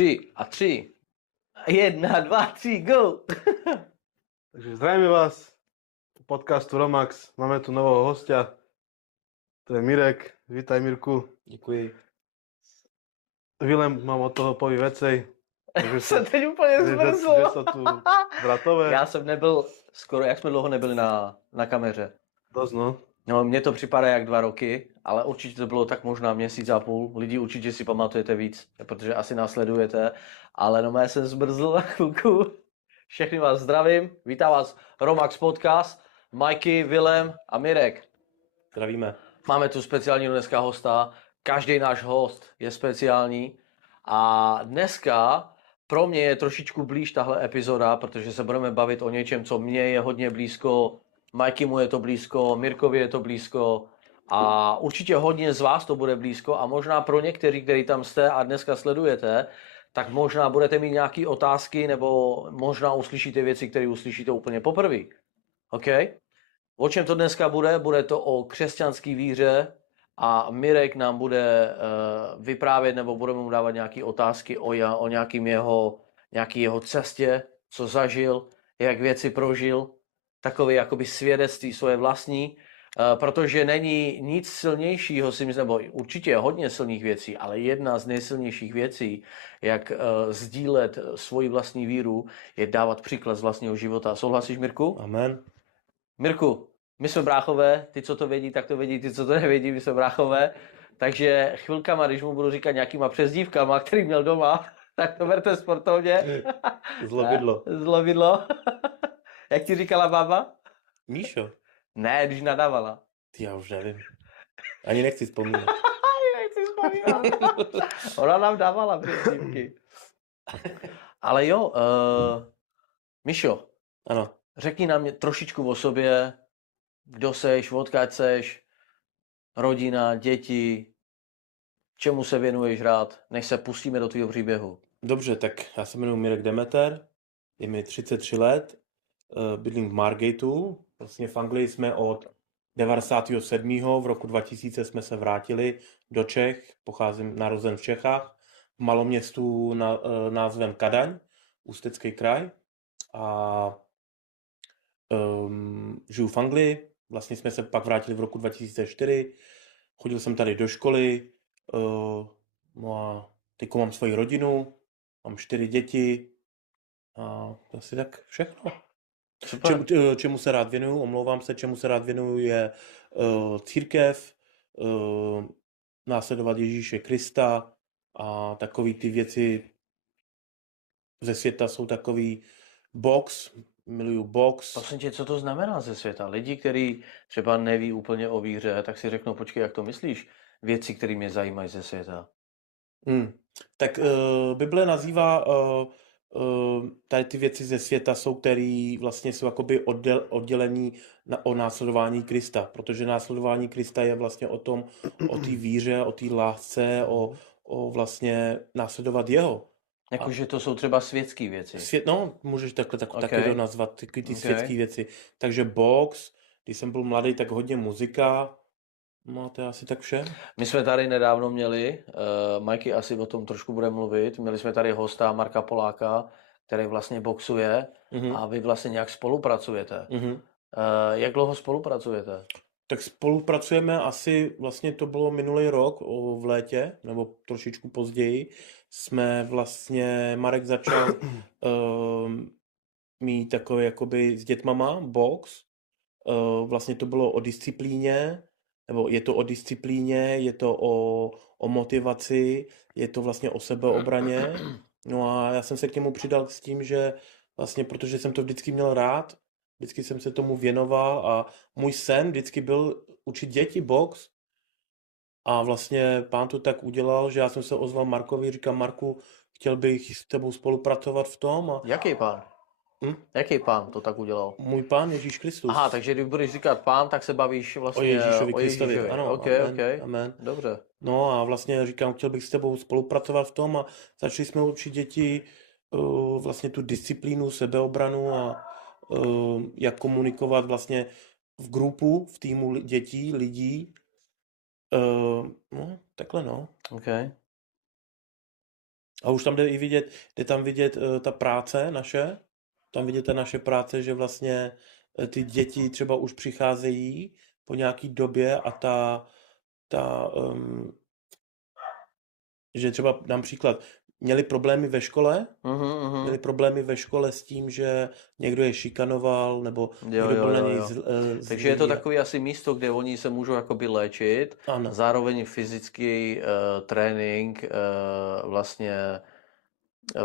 3 a 3. 1, 2, 3, go! Takže zdravíme vás u podcastu Romax. Máme tu nového hostia. To je Mirek. Vítaj, Mirku. Děkuji. Vilém mám od toho poví vecej. Takže Jsem teď úplně že zmrzl. to tu bratové. Já jsem nebyl, skoro jak jsme dlouho nebyli na kameře. Dost, no. No, mně to připadá jak 2 roky, ale určitě to bylo tak možná měsíc a půl. Lidi určitě si pamatujete víc, protože asi následujete. Ale no, já jsem zmrzl na chvilku. Všechny vás zdravím. Vítám vás Romax Podcast. Mikey, Vilém a Mirek. Zdravíme. Máme tu speciálního dneska hosta. Každý náš host je speciální. A dneska pro mě je trošičku blíž tahle epizoda, protože se budeme bavit o něčem, co mně je hodně blízko. Mikeymu je to blízko, Mirkovi je to blízko a určitě hodně z vás to bude blízko a možná pro někteří, kteří tam jste a dneska sledujete, tak možná budete mít nějaké otázky nebo možná uslyšíte věci, které uslyšíte úplně poprvé. OK? O čem to dneska bude? Bude to o křesťanské víře a Mirek nám bude vyprávět nebo budeme mu dávat nějaké otázky o nějaký jeho cestě, co zažil, jak věci prožil, takové jakoby svědectví svoje vlastní, protože není nic silnějšího, si myslím, nebo určitě je hodně silných věcí, ale jedna z nejsilnějších věcí, jak sdílet svoji vlastní víru, je dávat příklad z vlastního života. Souhlasíš, Mirku? Amen. Mirku, my jsme bráchové, ty, co to vědí, tak to vědí, ty, co to nevědí, my jsme bráchové, takže chvilkama, když mu budu říkat nějakýma přezdívkama, který měl doma, tak to berte sportovně. Zlobidlo. Zlobidlo. Jak ti říkala bába? Míšo. Ne, když nadávala. Ty, já už nevím. Ani nechci vzpomínat. Nechci vzpomínat. Ona nám dávala přezdívky. Ale jo, Míšo, Ano. řekni nám trošičku o sobě, kdo seš, odkud seš, rodina, děti, čemu se věnuješ rád, než se pustíme do tvýho příběhu. Dobře, tak já se jmenuji Mirek Demeter, je mi 33 let, bydlím v Margateu, vlastně v Anglii jsme od 97. v roku 2000 jsme se vrátili do Čech, pocházím narozen v Čechách, v malom městu názvem Kadaň, Ústecký kraj a žiju v Anglii, vlastně jsme se pak vrátili v roku 2004, chodil jsem tady do školy, no a teď mám svoji rodinu, mám 4 děti a asi tak všechno. Čemu se rád věnuju, omlouvám se, čemu se rád věnuju je církev, následovat Ježíše Krista a takový ty věci ze světa jsou takový box, miluju box. Prosím tě, co to znamená ze světa? Lidi, kteří třeba neví úplně o víře, tak si řeknou, počkej, jak to myslíš? Věci, které mě zajímají ze světa. Tak Bible nazývá tady ty věci ze světa jsou, které vlastně jsou jakoby oddělení o následování Krista, protože následování Krista je vlastně o tom, o té víře, o té lásce, o vlastně následovat jeho. Jakože to jsou třeba světské věci. No, můžeš takhle Okay. taky to nazvat, ty Okay. světské věci. Takže box, když jsem byl mladý, tak hodně muzika, no a to je asi tak vše. My jsme tady nedávno měli, Mikey asi o tom trošku bude mluvit, měli jsme tady hosta Marka Poláka, který vlastně boxuje a vy vlastně nějak spolupracujete. Jak dlouho spolupracujete? Tak spolupracujeme asi, vlastně to bylo minulý rok v létě, nebo trošičku později, jsme vlastně, Marek začal mít takový jakoby s dětmama box, vlastně to bylo o disciplíně, nebo je to o disciplíně, je to o motivaci, je to vlastně o sebeobraně. No a já jsem se k němu přidal s tím, že vlastně, protože jsem to vždycky měl rád, vždycky jsem se tomu věnoval a můj sen vždycky byl učit děti box. A vlastně pán to tak udělal, že já jsem se ozval Markovi, říkám, Marku, chtěl bych s tebou spolupracovat v tom. A... Jaký pán? Jaký pán to tak udělal? Můj pán Ježíš Kristus. Aha, takže když budeš říkat pán, tak se bavíš vlastně o Ježíšovi Kristovi. Ano, okay. Amen. Dobře. No a vlastně říkám, chtěl bych s tebou spolupracovat v tom a začali jsme učit děti vlastně tu disciplínu, sebeobranu a jak komunikovat vlastně v grupu, v týmu dětí, lidí. No, takhle no. Okay. A už tam jde tam vidět ta práce naše, tam vidět ta naše práce, že vlastně ty děti třeba už přicházejí po nějaký době a že třeba například měli problémy ve škole, měli problémy ve škole s tím, že někdo je šikanoval, nebo někdo byl na něj Takže je to takový asi místo, kde oni se můžou jakoby léčit, Ano. zároveň fyzický trénink vlastně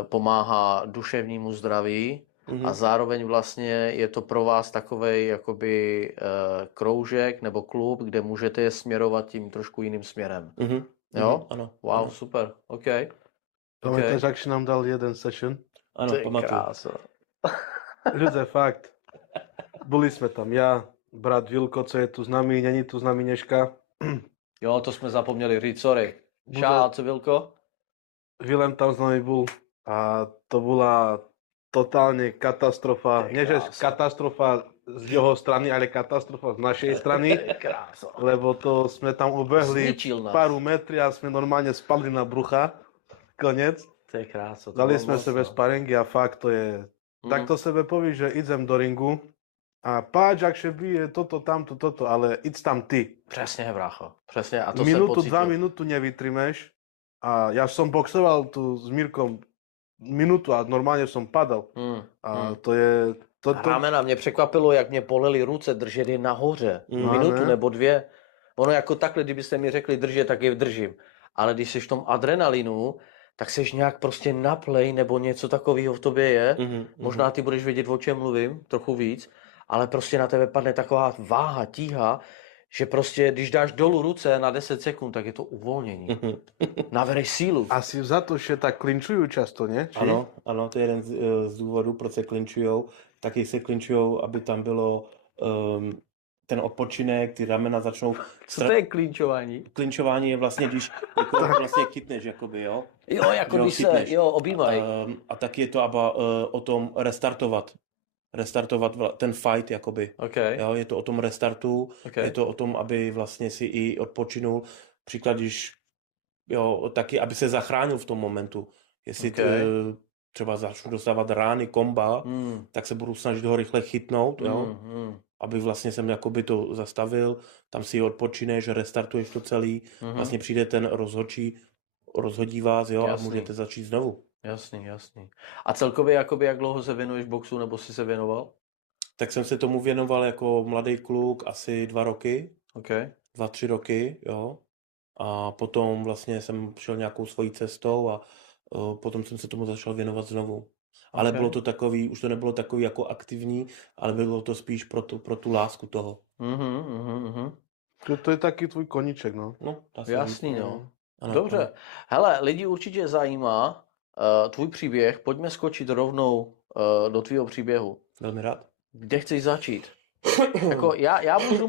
pomáhá duševnímu zdraví a zároveň vlastně je to pro vás takovej jakoby kroužek nebo klub, kde můžete je směrovat tím trošku jiným směrem. Jo? Ano. Wow, ano. super, OK. Pamätáš, jak si nám dal jeden session? Ano, To je pamatuju. krása. Ľudze, fakt. Boli sme tam ja, brat Vilko, co je tu s nami, není tu s nami Nežka. Jo, to jsme zapomněli říct, sorry. Šát, Vilko? Vilem tam s nami bol a to bola totálne katastrofa. To je Nie, že krása. katastrofa z jeho strany, ale katastrofa z našej strany. Krása. Lebo to sme tam obehli Zničil nás. pár metry a sme normálne spadli na brucha. Konec. To je krása. to Dali bylo sme moc, sebe no. sparingy a fakt to je... Takto sebe povíš, že idem do ringu a páč, jak se bije toto, tamto, toto, ale idz tam ty. Přesně, brácho. Přesně. A to Minútu, jsem pocítil. 2 minútu nevytrimeš a ja som boxoval tu s Mírkom minútu a normálně som padal. A to je... To, Ramena, mě překvapilo, jak mě polely ruce držet je nahoře. Minutu ne? nebo 2. Ono jako takhle, kdybyste mi řekli držet, tak je držím. Ale když jsi v tom adrenalinu, tak seš nějak prostě naplej nebo něco takového v tobě je. Možná ty budeš vědět, o čem mluvím, trochu víc, ale prostě na tebe padne taková váha, tíha, že prostě, když dáš dolů ruce na 10 sekund, tak je to uvolnění. Navereš sílu. Asi za to, že tak klinčujú často, ne? Či? Ano, to je jeden z důvodů, proč se klinčujou. Taky se klinčujou, aby tam bylo ten odpočinek, ty ramena začnou... Co to je klinčování? Klinčování je vlastně, když jako vlastně chytneš, jakoby, jo? Jo, jako Jo, když se, chytneš. jo, objímají. A taky je to o tom restartovat ten fight, jakoby. Okay. Jo, je to o tom restartu, Okay. je to o tom, aby vlastně si i odpočinul. Příklad, když, jo, taky, aby se zachránil v tom momentu. Jestli třeba začnu dostávat rány, komba, tak se budu snažit ho rychle chytnout, jo? Aby vlastně jsem jakoby to zastavil, tam si odpočineš, restartuješ to celý, vlastně přijde ten rozhodčí, rozhodí vás, jo, Jasný. a můžete začít znovu. Jasný. A celkově, jakoby, jak dlouho se věnuješ boxu, nebo jsi se věnoval? Tak jsem se tomu věnoval jako mladý kluk asi 2 roky, Okay. 2-3 roky, jo. A potom vlastně jsem šel nějakou svojí cestou a potom jsem se tomu začal věnovat znovu. Ale bylo to takový, už to nebylo takový jako aktivní, ale bylo to spíš pro tu lásku toho. To je taký tvůj koníček, no. Jasný, no. Ano, Dobře. ano. Hele, lidi určitě zajímá tvůj příběh. Pojďme skočit rovnou do tvýho příběhu. Velmi rád. Kde chceš začít? Jako já můžu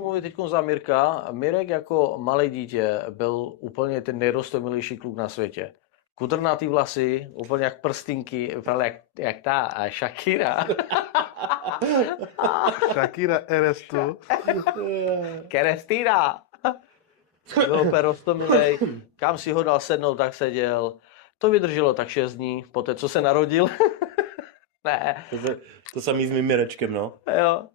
mluvit teď za Mirka. Mirek jako malé dítě byl úplně ten nejrostomilejší kluk na světě. Kudrnatý vlasy, úplně jak prstinky, vypadal jak ta Shakira. Shakira Erestu. Kerestina. Byl úplně rostomilej. Kam si ho dal sednout, tak seděl. To vydrželo tak 6 dní, poté co se narodil. Ne. To samý s mým Mirečkem, no. Jo.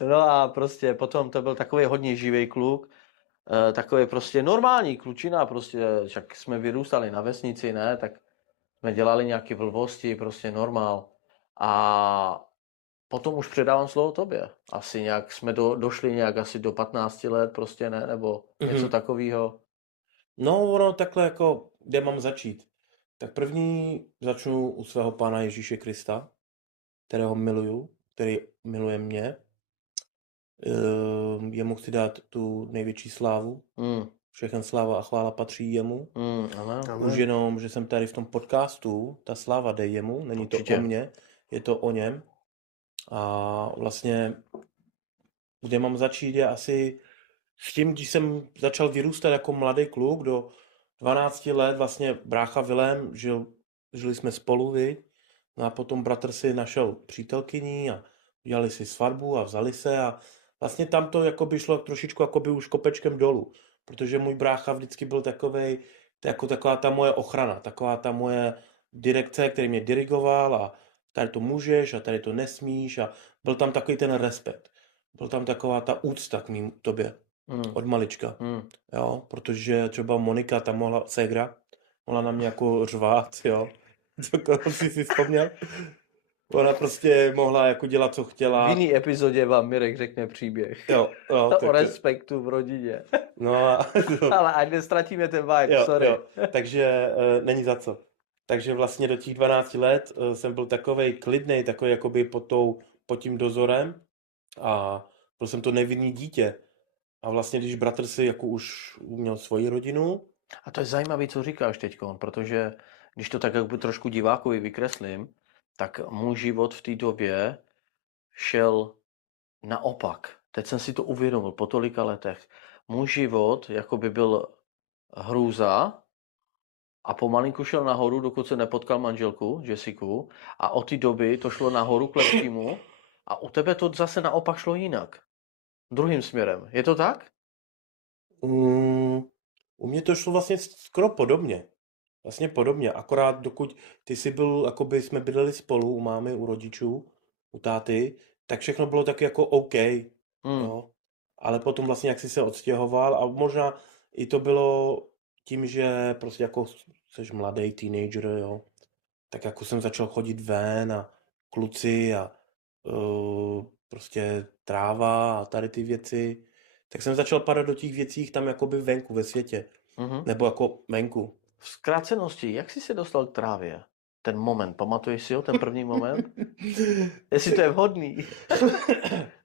No a prostě potom to byl takový hodně živý kluk. Takový prostě normální klučina, prostě, však jsme vyrůstali na vesnici, ne, tak jsme dělali nějaké blbosti, prostě normál. A potom už předávám slovo tobě. Asi nějak jsme došli nějak asi do 15 let, prostě ne, nebo něco takového. No, ono takhle jako, kde mám začít? Tak první začnu u svého Pána Ježíše Krista, kterého miluju, který miluje mě. Jemu chci dát tu největší slávu. Všechen sláva a chvála patří jemu. Amen. Už jenom, že jsem tady v tom podcastu, ta sláva jde jemu, není to Určitě. o mně, je to o něm. A vlastně, kde mám začít, je asi s tím, když jsem začal vyrůstat jako mladý kluk, do 12 let, vlastně brácha Vilém, žili jsme spolu, viď? No a potom bratr si našel přítelkyni a udělali si svatbu a vzali se a vlastně tam to jakoby šlo trošičku jakoby už kopečkem dolů, protože můj brácha vždycky byl takovej, to je jako taková ta moje ochrana, taková ta moje direkce, který mě dirigoval a tady to můžeš a tady to nesmíš a byl tam takový ten respekt. Byl tam taková ta úcta k mým tobě Hmm. od malička. Hmm. Jo, protože třeba Monika tam mohla, ségra, mohla na mě jako řvát, jo. Koho si vzpomněl? Ona prostě mohla jako dělat, co V chtěla. jiný epizodě vám Mirek řekne příběh. Jo, O tak, respektu v rodině. no a, Ale ať nestratíme ten vibe, jo, sorry. jo, takže není za co. Takže vlastně do těch 12 let jsem byl takovej klidnej, takový jakoby pod tím dozorem a byl jsem to nevinný dítě. A vlastně, když bratr si jako už měl svoji rodinu, A to je zajímavé, co říkáš teďkon, protože když to tak jakby trošku divákovi vykreslím, tak můj život v té době šel naopak. Teď jsem si to uvědomil po tolika letech. Můj život jakoby byl hrůza a pomalinku šel nahoru, dokud se nepotkal manželku, Jessiku, a od té doby to šlo nahoru k lepšímu a u tebe to zase naopak šlo jinak. Druhým směrem. Je to tak? u mě to šlo vlastně skoro podobně. Vlastně podobně, akorát dokud ty jsi byl, jakoby jsme bydleli spolu u mámy, u rodičů, u táty, tak všechno bylo tak jako OK, jo. Ale potom vlastně jak jsi se odstěhoval a možná i to bylo tím, že prostě jako jsi mladý teenager, jo, tak jako jsem začal chodit ven a kluci a prostě tráva a tady ty věci, tak jsem začal padat do těch věcí tam jakoby venku ve světě, nebo jako venku. V zkrácenosti, jak jsi se dostal k trávě? Ten moment, pamatuješ si ho, ten první moment? Jestli to je vhodný.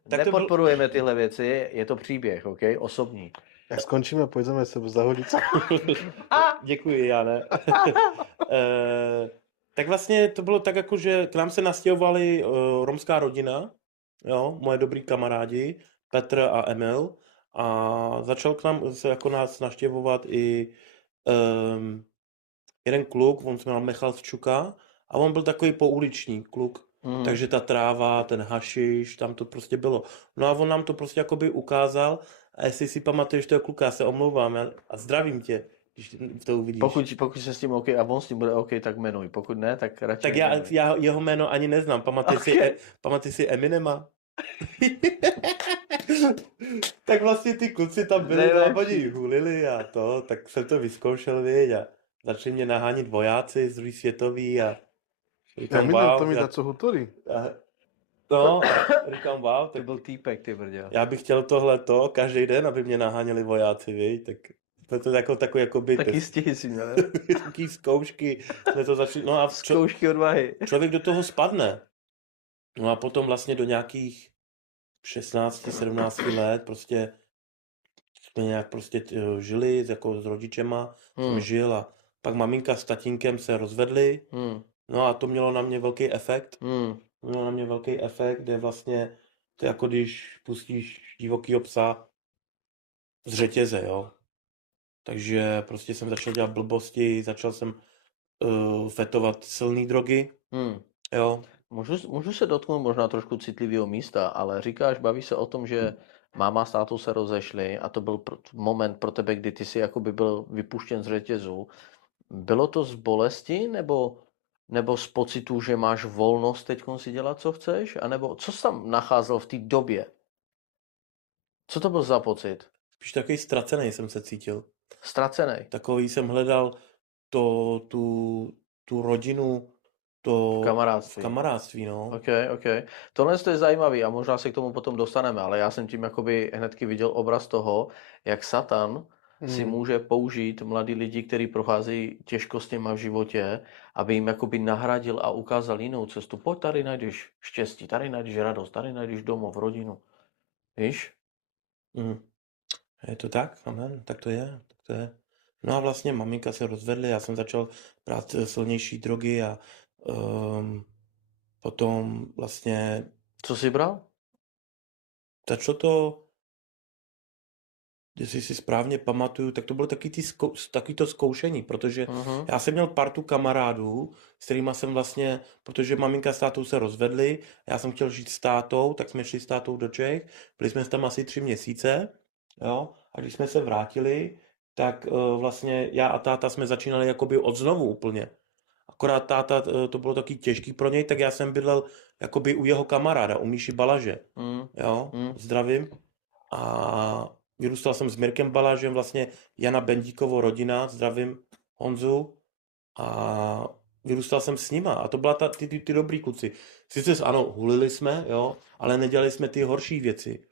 Tak to Nepodporujeme tyhle věci, je to příběh, OK? Osobní. Jak skončíme, pojďme se zahodit. Děkuji, Jane. Tak vlastně to bylo tak, jako, že k nám se nastěhovali romská rodina, jo, moje dobrý kamarádi, Petr a Emil, a začal k nám se jako nás navštěvovat i jeden kluk, on se jmenoval Michal Včuka, a on byl takový pouliční kluk, takže ta tráva, ten hašiš, tam to prostě bylo. No a on nám to prostě jakoby ukázal, a jestli si pamatuješ toho kluka, já se omlouvám a zdravím tě, když to uvidíš. Pokud se s tím OK a on s tím bude OK, tak jmenuj. Pokud ne, tak radši Tak já jeho jméno ani neznám. Pamatuj si Eminema? Tak vlastně ty kluci tam byli a oni hulili a to, tak jsem to vyzkoušel, viď, a začali mě nahánit vojáci z druhé světový a říkám, Eminem to mi dá co hutorí. No, říkám, wow, To tak byl týpek, ty brděl. já bych chtěl tohleto každý den, aby mě naháněli vojáci, viď, tak to jako takový jakoby Taky stihy si měl. taký zkoušky, jsme to začali, no a Zkoušky odvahy. člověk do toho spadne. No a potom vlastně do nějakých 16, 17 let prostě jsme nějak prostě žili jako s rodičema, jsem žil a pak maminka s tatínkem se rozvedli, no a to mělo na mě velký efekt. Mělo na mě velký efekt, kde vlastně to je jako když pustíš divokýho psa z řetěze, jo. Takže prostě jsem začal dělat blbosti, začal jsem fetovat silné drogy, jo. Můžu se dotknout možná trošku citlivého místa, ale říkáš, bavíš se o tom, že máma s tátou se rozešli a to byl moment pro tebe, kdy ty jsi jakoby byl vypuštěn z řetězu. Bylo to z bolesti nebo z pocitu, že máš volnost teď si dělat, co chceš? A nebo co jsi tam nacházel v té době? Co to byl za pocit? Spíš takový ztracený jsem se cítil. Ztracený. Takový jsem hledal tu rodinu, to Kamarádství. v kamarádství, no. OK. Tohle je zajímavý a možná se k tomu potom dostaneme, ale já jsem tím jakoby hnedky viděl obraz toho, jak Satan si může použít mladí lidi, kteří procházejí těžkostěma v životě, aby jim jakoby nahradil a ukázal jinou cestu. Pojď, tady najdeš štěstí, tady najdeš radost, tady najdeš domov, rodinu. Víš? Je to tak? Amen, tak to je. No a vlastně maminka se rozvedly, já jsem začal brát silnější drogy a potom vlastně... Co jsi bral? Začalo to, jestli si správně pamatuju, tak to bylo taky to zkoušení, protože já jsem měl partu kamarádů, s kterýma jsem vlastně, protože maminka s tátou se rozvedli, já jsem chtěl žít s tátou, tak jsme šli s tátou do Čech, byli jsme tam asi 3 měsíce, jo, a když jsme se vrátili, tak vlastně já a táta jsme začínali jakoby od znovu úplně. Akorát táta, to bylo taky těžký pro něj, tak já jsem bydlel jakoby u jeho kamaráda, u Míši Balaže. Mm. Jo, Mm. zdravím. A vyrůstal jsem s Mirkem Balažem, vlastně Jana Bendíkovo rodina, zdravím Honzu. A vyrůstal jsem s nima. A to byla ty dobrý kluci. Sice ano, hulili jsme, jo, ale nedělali jsme ty horší věci.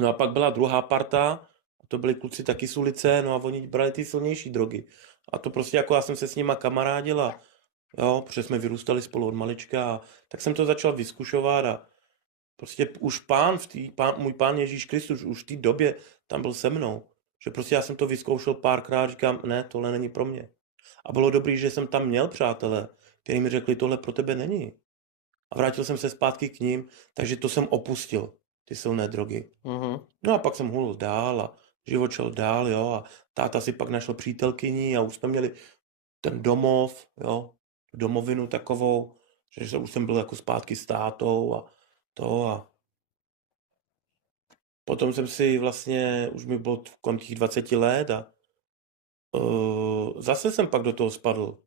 No a pak byla druhá parta, a to byli kluci taky z ulice, no a oni brali ty silnější drogy. A to prostě jako já jsem se s nima kamarádil a jo, protože jsme vyrůstali spolu od malička, a tak jsem to začal vyzkušovat a prostě už můj pán Ježíš Kristus už v té době tam byl se mnou. Že prostě já jsem to vyzkoušel párkrát, říkám, ne, tohle není pro mě. A bylo dobrý, že jsem tam měl přátele, kteří mi řekli, tohle pro tebe není. A vrátil jsem se zpátky k ním, takže to jsem opustil, ty silné drogy. Mhm. No a pak jsem hulil dál a život šel dál, jo, a táta si pak našel přítelkyni a už jsme měli ten domov, jo, domovinu takovou, že už jsem byl jako zpátky s tátou a to a potom jsem si vlastně, už mi bylo kolem těch 20 let a zase jsem pak do toho spadl.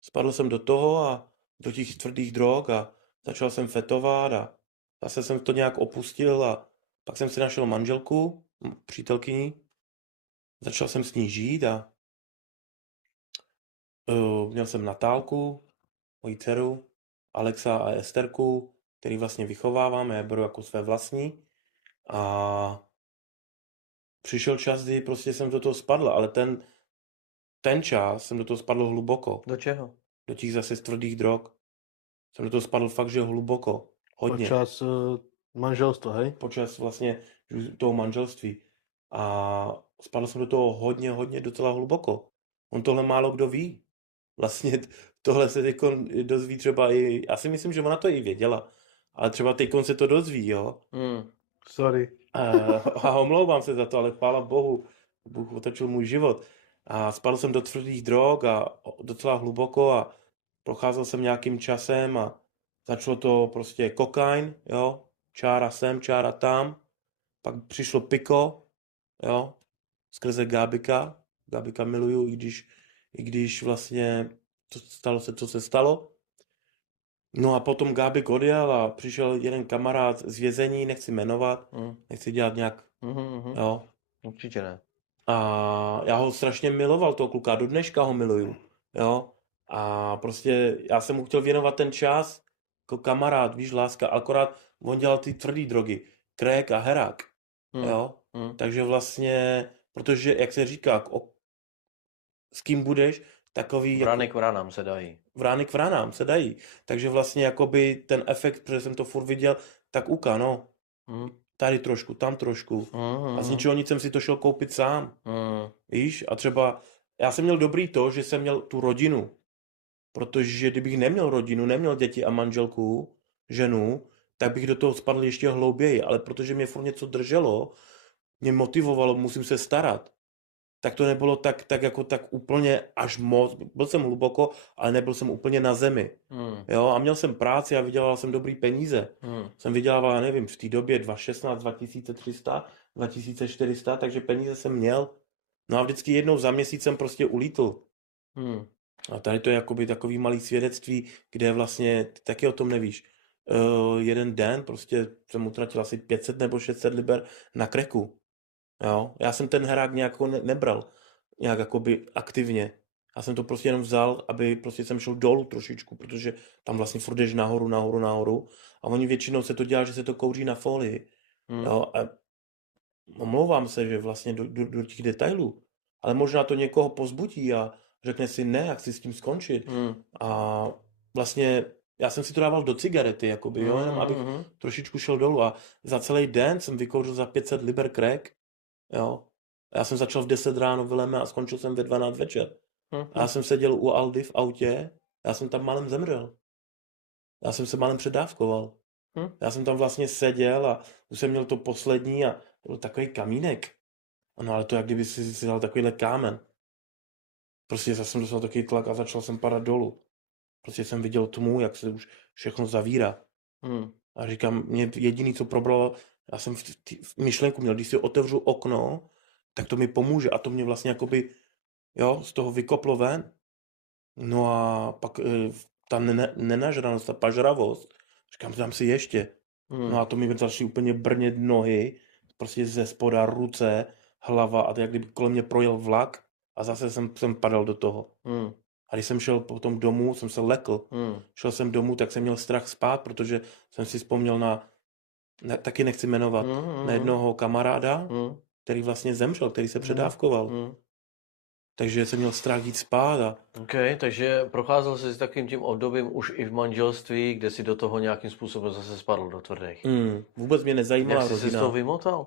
Spadl jsem do toho a do těch tvrdých drog a začal jsem fetovat a zase jsem to nějak opustil a pak jsem si našel manželku, přítelkyni, začal jsem s ní žít a měl jsem Natálku, moji dceru, Alexa a Esterku, který vlastně vychovávám, já je beru jako své vlastní a přišel čas, kdy prostě jsem do toho spadl, ale ten čas jsem do toho spadl hluboko, Do čeho? do těch zase tvrdých drog. Jsem do toho spadl fakt, že hluboko, hodně. Počas manželstva, hej? Počas vlastně toho manželství. A spadl jsem do toho hodně, docela hluboko. On tohle málo kdo ví. Vlastně tohle se teď dozví třeba i, já si myslím, že ona to i věděla, ale třeba teď se to dozví, jo. Mm. Sorry. A omlouvám se za to, ale chvála Bohu, Bůh otočil můj život. A spadl jsem do tvrdých drog a docela hluboko a procházel jsem nějakým časem a začalo to prostě kokain, jo, čára sem, čára tam, pak přišlo piko, jo, skrze Gábika. Gábika miluju, i když vlastně to stalo se, co se stalo. No a potom Gábik odjel a přišel jeden kamarád z vězení, nechci jmenovat, nechci dělat nějak, Mhm. jo. Určitě ne. A já ho strašně miloval, toho kluka, do dneška ho miluju, jo. A prostě já jsem mu chtěl věnovat ten čas, jako kamarád, víš, láska, akorát on dělal ty tvrdý drogy, crack a herák, jo. Takže vlastně, protože, jak se říká, s kým budeš, takový... Vrany k vranám se dají. Vrány k vranám se dají. Takže vlastně jakoby ten efekt, protože jsem to furt viděl, tak uka, no. Tady trošku, tam trošku. A z ničeho nic jsem si to šel koupit sám. Víš? A třeba já jsem měl dobrý to, že jsem měl tu rodinu. Protože kdybych neměl rodinu, neměl děti a manželku, ženu, tak bych do toho spadl ještě hlouběji. Ale protože mě furt něco drželo, mě motivovalo, musím se starat, tak to nebylo tak úplně až moc. Byl jsem hluboko, ale nebyl jsem úplně na zemi. Jo, a měl jsem práci a vydělal jsem dobrý peníze. Jsem vydělával, nevím, v té době 2016, 2300, 2400, takže peníze jsem měl. No a vždycky jednou za měsíc jsem prostě ulítl. A tady to je jakoby takový malý svědectví, kde vlastně ty taky o tom nevíš. Jeden den prostě jsem utratil asi 500 nebo 600 liber na kreku. Jo, já jsem ten herák nějak nebral, nějak jakoby aktivně. Já jsem to prostě jenom vzal, aby prostě jsem šel dolů trošičku, protože tam vlastně furt jdeš nahoru a oni většinou se to dělá, že se to kouří na folii. Jo, a omlouvám se, že vlastně do těch detailů, ale možná to někoho pozbudí a řekne si ne, jak chci s tím skončit. A vlastně já jsem si to dával do cigarety, jakoby, jo, jenom abych trošičku šel dolů a za celý den jsem vykouřil za 500 liber crack. Jo. Já jsem začal v 10 ráno v Leme a skončil jsem ve 12 večer. A já jsem seděl u Aldy v autě, já jsem tam málem zemřel. Já jsem se málem předávkoval. Já jsem tam vlastně seděl a už jsem měl to poslední a to byl takový kamínek. No ale to jak kdyby si dal takovýhle kámen. Prostě já jsem dostal takový tlak a začal jsem padat dolů. Prostě jsem viděl tmu, jak se už všechno zavírá. A říkám, mě jediný, co probralo, já jsem v myšlenku měl, když si otevřu okno, tak to mi pomůže a to mě vlastně jakoby, jo, z toho vykoplo ven. No a pak ta nenažranost, ta pažravost, říkám, dám si ještě. No a to mi začaly úplně brnět nohy, prostě ze spoda ruce, hlava a to jak kdyby kolem mě projel vlak a zase jsem padal do toho. A když jsem šel potom domů, jsem se lekl. Šel jsem domů, tak jsem měl strach spát, protože jsem si vzpomněl taky nechci jmenovat, na jednoho kamaráda, který vlastně zemřel, který se předávkoval. Takže jsem měl strach jít spát. OK, takže procházel jsi s takým tím obdobím už i v manželství, kde si do toho nějakým způsobem zase spadl do tvrdých. Vůbec mě nezajímala Jak jsi se z rodina. toho vymotal?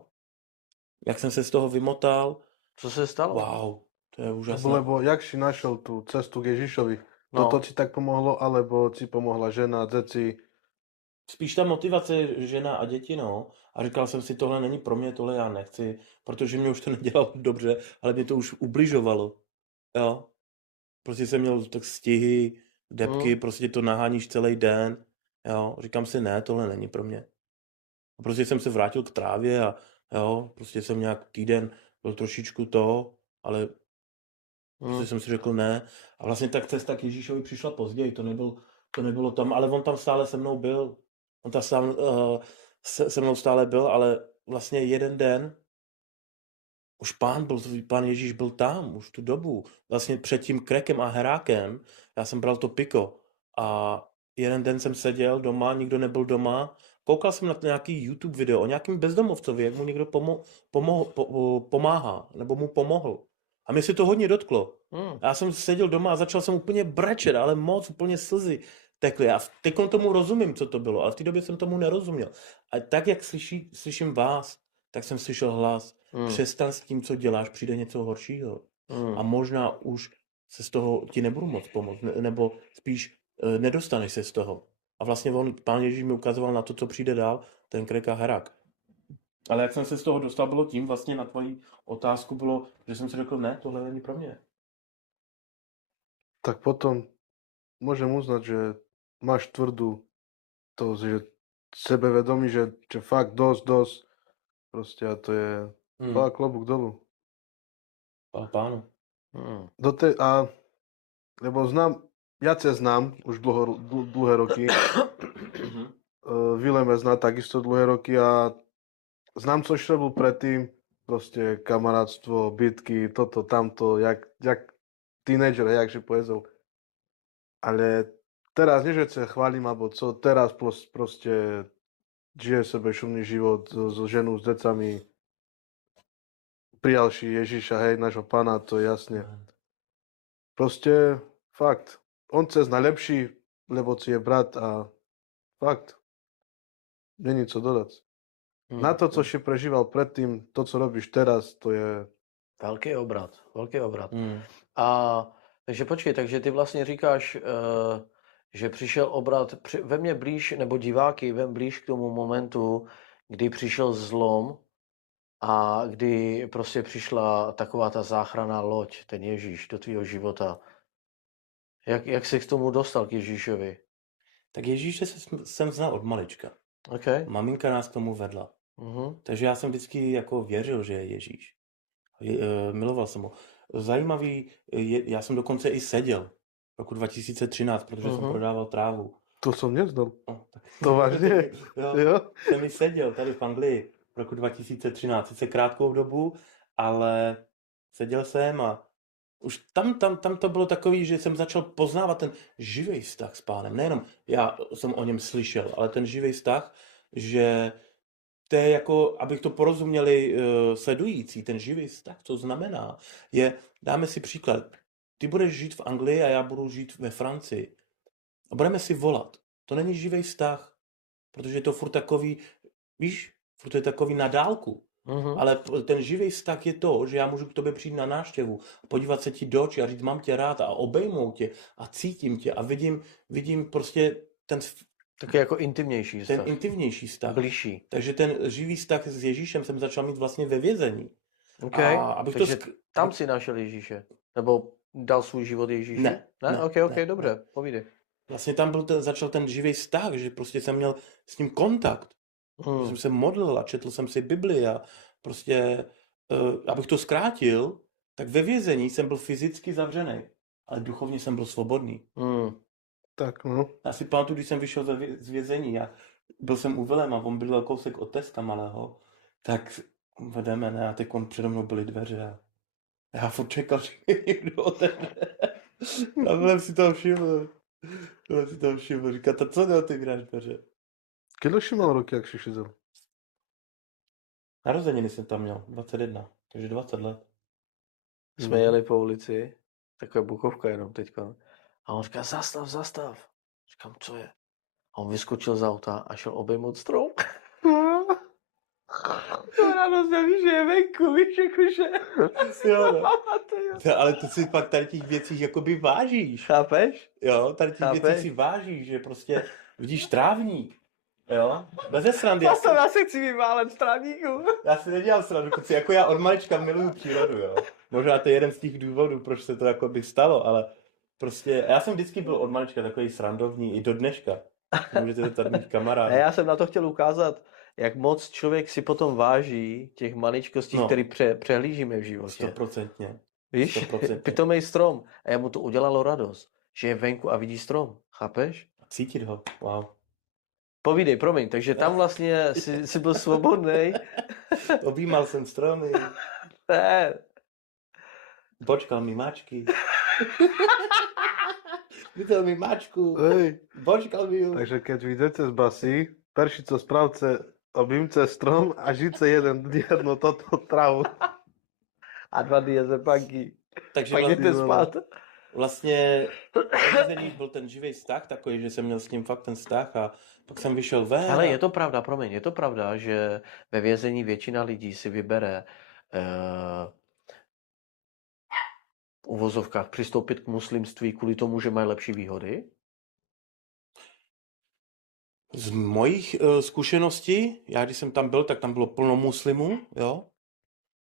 Jak jsem se z toho vymotal? Co se stalo? Wow, to je úžasné. Lebo jak si našiel tú cestu k Ježišovi? No. Toto ti tak pomohlo, alebo ti pomohla žena, deti? Spíš ta motivace žena a děti, no. A říkal jsem si, tohle není pro mě, tohle já nechci, protože mě už to nedělalo dobře, ale mě to už ubližovalo. Jo. Prostě jsem měl tak stihy, depky, prostě to naháníš celý den. Jo. Říkám si, ne, tohle není pro mě. A prostě jsem se vrátil k trávě a jo, prostě jsem nějak týden byl trošičku ale prostě jsem si řekl ne. A vlastně tak cesta k Ježíšovi přišla později, to nebylo tam, ale on tam stále se mnou byl. On tam se mnou stále byl, ale vlastně jeden den už pán Ježíš byl tam, už tu dobu. Vlastně před tím krekem a herákem, já jsem bral to piko a jeden den jsem seděl doma, nikdo nebyl doma, koukal jsem na nějaký YouTube video o nějakým bezdomovcovi, jak mu někdo pomáhá, nebo mu pomohl. A mě se to hodně dotklo. Já jsem seděl doma a začal jsem úplně brečet, ale moc, úplně slzy tekly. A teď tomu rozumím, co to bylo, ale v té době jsem tomu nerozuměl. A tak, jak slyším vás, tak jsem slyšel hlas. Přestaň s tím, co děláš, přijde něco horšího. A možná už se z toho ti nebudu moc pomoct, nebo spíš nedostaneš se z toho. A vlastně pán Ježíš mi ukazoval na to, co přijde dál, ten krek a herak. Ale jak jsem se z toho dostal, bylo tím, vlastně na tvoji otázku bylo, že jsem si řekl, ne, tohle není pro mě. Tak potom môžem uznať, že máš tvrdú to, že sebevedomí, že fakt dosť. Proste a to je fakt klobúk dolu. Pánu. Lebo ja znám už dlhé roky. Vileme zná takisto dlhé roky a znám, co robil predtým. Proste kamarátstvo, bitky, toto, tamto, jak teenager, jakže pojezel. Ale teraz nie, že sa chválim, alebo co, teraz proste žije sebe šumný život so ženou, s decami. Prijal si Ježíša, hej, nášho pána, to je jasne. Proste fakt. On cez najlepší, lebo si je brat a fakt. Není co dodať. Na to, co si prežíval predtým, to, co robíš teraz, to je... Velký obrat. A takže počkej, takže ty vlastně říkáš, že přišel obrat ve mně blíž, nebo diváky vem blíž k tomu momentu, kdy přišel zlom a kdy prostě přišla taková ta záchranná loď, ten Ježíš, do tvýho života. Jak jsi k tomu dostal, k Ježíšovi? Tak Ježíše jsem znal od malička. Okay. Maminka nás k tomu vedla. Takže já jsem vždycky jako věřil, že je Ježíš. Miloval jsem ho. Zajímavý, já jsem dokonce i seděl v roku 2013, protože jsem prodával trávu. To jsem neznal. No, tak... To vážně? Jo? Jsem i seděl tady v Anglii v roku 2013. Sice krátkou dobu, ale seděl jsem a už tam to bylo takový, že jsem začal poznávat ten živý vztah s pánem. Nejenom já jsem o něm slyšel, ale ten živý vztah, že to je jako, abych to porozuměli sledující, ten živý vztah, co znamená, dáme si příklad, ty budeš žít v Anglii a já budu žít ve Francii a budeme si volat. To není živý vztah, protože je to furt takový, víš, furt je takový na dálku. Ale ten živý vztah je to, že já můžu k tobě přijít na návštěvu, podívat se ti do očí a říct, mám tě rád a obejmout tě a cítím tě a vidím prostě ten... Taky jako intimnější vztah. Ten intimnější vztah. Bližší. Takže ten živý vztah s Ježíšem jsem začal mít vlastně ve vězení. Okay. Takže tam si našel Ježíše? Nebo dal svůj život Ježíši? Ne. Ok, dobře, povídej. Vlastně tam začal ten živý vztah, že prostě jsem měl s ním kontakt. Jsem se modlil a četl jsem si Bibli a prostě abych to zkrátil, tak ve vězení jsem byl fyzicky zavřený, ale duchovně jsem byl svobodný. Tak no. Já si pamatuju, když jsem vyšel z vězení a byl jsem u Vilema, on bydlel kousek od Teska malého, tak vedeme, ne, a teď přede mnou byly dveře a já furt čekal, že mi někdo otevře. A Vilem si toho všiml. Říká, to co neotevíráš dveře? Kedy si mal roky, jak si šizel? Narozeniny jsem tam měl, 21, takže 20 let. Jsme jeli po ulici, taková buchovka jenom teďka. A on říká, zastav. Říkám, co je? A on vyskočil z auta a šel obejmout strom. To radost, víš, že je venku, víš, jakože... Jo, no. Ale to si pak tady těch věcí jakoby vážíš. Chápeš? Jo, tady těch věcí si vážíš, že prostě vidíš trávník. Jo, beze srandy. Já se chci vyválet z trávníku. Já si nedělám srandu, kluci, jako já od malička miluju přírodu, jo. Možná to je jeden z těch důvodů, proč se to jako by stalo, ale prostě, já jsem vždycky byl od malička takový srandovní, i do dneška. Můžete to tady mít kamarád. Já jsem na to chtěl ukázat, jak moc člověk si potom váží těch maličkostí, No. které přehlížíme v životě. 100%. Víš, 100%. pitomej strom. A já mu to udělalo radost, že je venku a vidí strom. Chápeš? Cítit ho, wow. Povídej, promiň, takže tam vlastně jsi byl svobodný. Objímal jsem stromy, Ne. počkal mi mačky. Viděl mi mačku, Hej, počkal mi ju. takže keď vyjdete z basy, perši co spravce, objimce strom a žice jedno toto travu. A 2 dny je zepanky. Takže Pak jdete spát. vlastně vězení byl ten živý vztah takový, že jsem měl s ním fakt ten vztah a pak jsem vyšel ven. Ale je to pravda, promiň, je to pravda, že ve vězení většina lidí si vybere v uvozovkách přistoupit k muslimství kvůli tomu, že mají lepší výhody? Z mojich zkušeností, já když jsem tam byl, tak tam bylo plno muslimů, jo.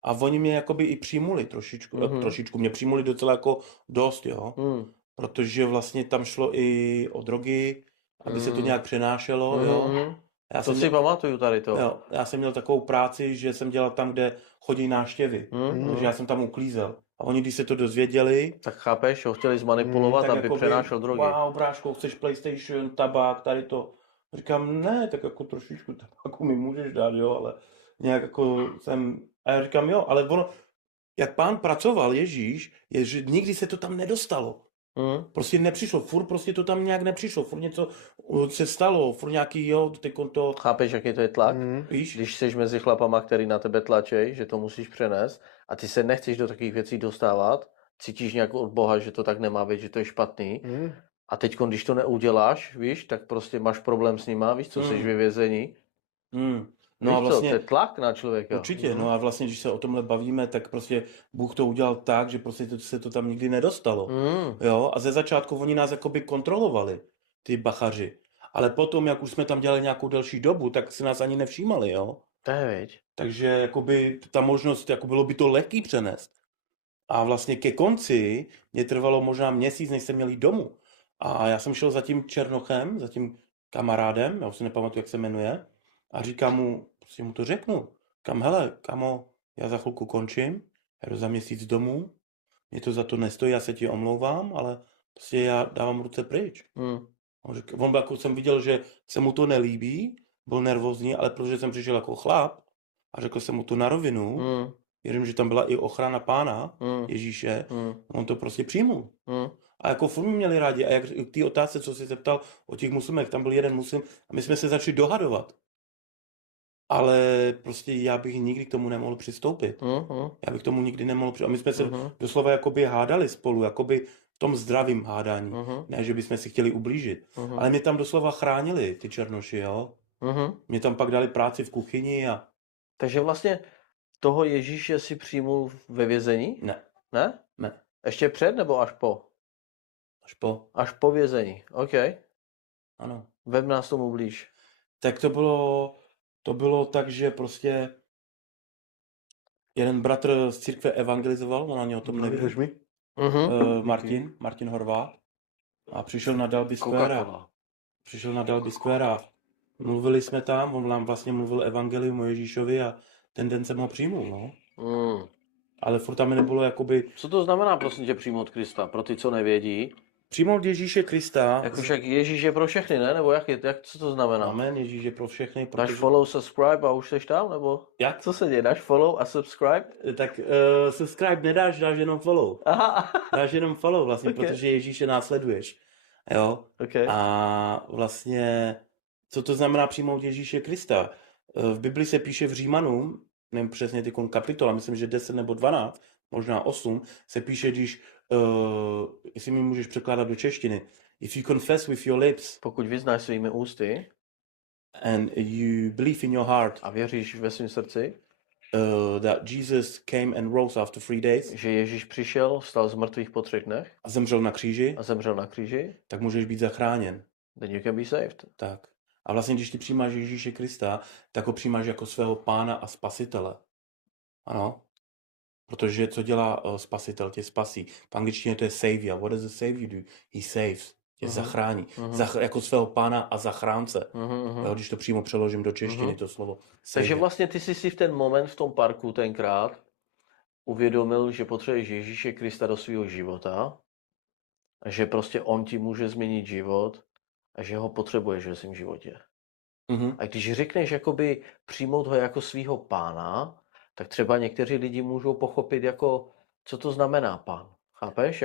A oni mě jakoby i přijmuli trošičku, mě přijmuli docela jako dost, jo. Protože vlastně tam šlo i o drogy, aby se to nějak přenášelo, jo. Já To si pamatuju tady to. Jo, já jsem měl takovou práci, že jsem dělal tam, kde chodí návštěvy, takže já jsem tam uklízel. A oni, když se to dozvěděli, Tak chápeš, ho chtěli zmanipulovat, aby jakoby, přenášel drogy. wow, bráško, chceš PlayStation, tabák, tady to. Říkám, ne, tak jako trošičku tabáku mi můžeš dát, jo, ale nějak jako jsem, a já říkám, jo, ale ono, jak pán pracoval, Ježíš, je, že nikdy se to tam nedostalo. Prostě nepřišlo, furt prostě to tam nějak nepřišlo, furt něco se stalo, furt nějaký, jo, teď to... Chápeš, jaký to je tlak? Víš? Když jsi mezi chlapama, který na tebe tlačí, že to musíš přenést a ty se nechceš do takových věcí dostávat, cítíš nějak od Boha, že to tak nemá být, že to je špatný. A teď, když to neuděláš, víš, tak prostě máš problém s nima, víš, co jsi ve vězení. No víš a vlastně, co, to je tlak na člověka. Určitě, no a vlastně, když se o tomhle bavíme, tak prostě Bůh to udělal tak, že prostě se to tam nikdy nedostalo. Jo, a ze začátku oni nás jakoby kontrolovali, ty bachaři. Ale potom, jak už jsme tam dělali nějakou delší dobu, tak si nás ani nevšímali, jo. To je, viď. Takže jakoby ta možnost, jako bylo by to lehký přenést. A vlastně ke konci mě trvalo možná měsíc, než jsem měl jít domů. A já jsem šel za tím Černochem, za tím kamarádem, já už si nepamatuju, jak se jmenuje, a říkám mu, prostě mu to řeknu. Kam, hele, kamo, já za chvilku končím, já jdu za měsíc domů, mě to za to nestojí, já se ti omlouvám, ale prostě já dávám ruce pryč. On jako jsem viděl, že se mu to nelíbí, byl nervózní, ale protože jsem přišel jako chlap a řekl jsem mu to na rovinu, věřím, že tam byla i ochrana pána Ježíše, on to prostě přijmul. A jako furt mě měli rádi. A jak k té otázce, co jsi se ptal o těch muslimech, tam byl jeden muslim a my jsme se začali dohadovat. Ale prostě já bych nikdy k tomu nemohl přistoupit. Já bych k tomu nikdy nemohl přistoupit. A my jsme se doslova jakoby hádali spolu, jakoby v tom zdravým hádání. Ne, že bychom si chtěli ublížit. Ale mě tam doslova chránili ty černoši, jo. Mě tam pak dali práci v kuchyni a... Takže vlastně toho Ježíše si přijmul ve vězení? Ne. Ne? Ne. Ještě před nebo až po? Až po. Až po vězení, OK. Ano. Vem nás tomu blíž. Tak to bylo tak, že prostě jeden bratr z církve evangelizoval, on ani o tom neví. Martin Horvát. A přišel na Dalby Square a mluvili jsme tam, on nám vlastně mluvil evangelium o Ježíšovi a ten den jsem ho přijmul, no. Mm. Ale furt tam nebylo jakoby Co to znamená, prosím tě, přijmout Krista? Pro ty, co nevědí. přijmout Ježíše Krista. Jako však Ježíš je pro všechny, ne? Nebo co to znamená? Amen, Ježíš je pro všechny, Dáš protože... follow, subscribe a už seš tam, nebo? Jak? Co se děje? Dáš follow a subscribe? Tak subscribe nedáš, dáš jenom follow. Aha. Dáš jenom follow vlastně, Okay. protože Ježíše následuješ. Jo? Okay. A vlastně, co to znamená přijmout Ježíše Krista? V Bibli se píše v Římanům, nevím přesně ty kapitola, myslím, že 10 nebo 12, možná 8, se píše, když, jestli mi můžeš překládat do češtiny, if you confess with your lips Pokud vyznáš svými ústy and you believe in your heart a věříš ve svém srdci, that Jesus came and rose after 3 days že Ježíš přišel, vstal z mrtvých po 3 dnech a zemřel na kříži, a zemřel na kříži, tak můžeš být zachráněn. then you can be saved. Tak. A vlastně, když ty přijímáš Ježíše Krista, tak ho přijímáš jako svého pána a spasitele. Ano. Protože co dělá spasitel? Tě spasí. V angličtině to je savior. What does a savior do? He saves. Tě zachrání. Jako svého pána a zachránce. Jo, když to přímo přeložím do češtiny, to slovo Takže savior. vlastně ty jsi si v ten moment v tom parku tenkrát uvědomil, že potřebuješ Ježíše Krista do svého života a že prostě on ti může změnit život a že ho potřebuješ ve svém životě. A když řekneš jakoby přijmout ho jako svého pána, tak třeba někteří lidi můžou pochopit jako, co to znamená pán. Chápeš?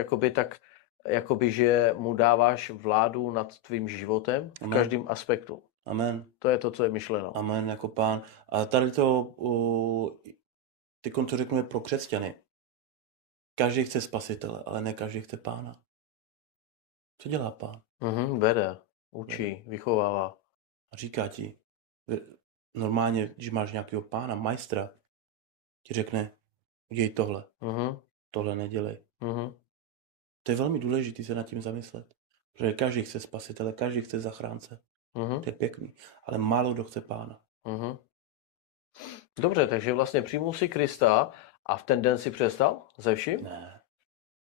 Jakoby, že mu dáváš vládu nad tvým životem v každém aspektu. Amen. To je to, co je myšleno. Amen, jako pán. A tady to, ty to řekneme pro křesťany. Každý chce spasitele, ale ne každý chce pána. Co dělá pán? Vede, učí, vychovává. A říká ti, normálně, když máš nějakého pána, majstra, ti řekne, udělej tohle, tohle nedělej. To je velmi důležité se nad tím zamyslet. Protože každý chce spasitele, každý chce zachránce. To je pěkný. Ale málo kdo chce pána. Dobře, takže vlastně přijmul si Krista a v ten den si přestal ze vším? Ne.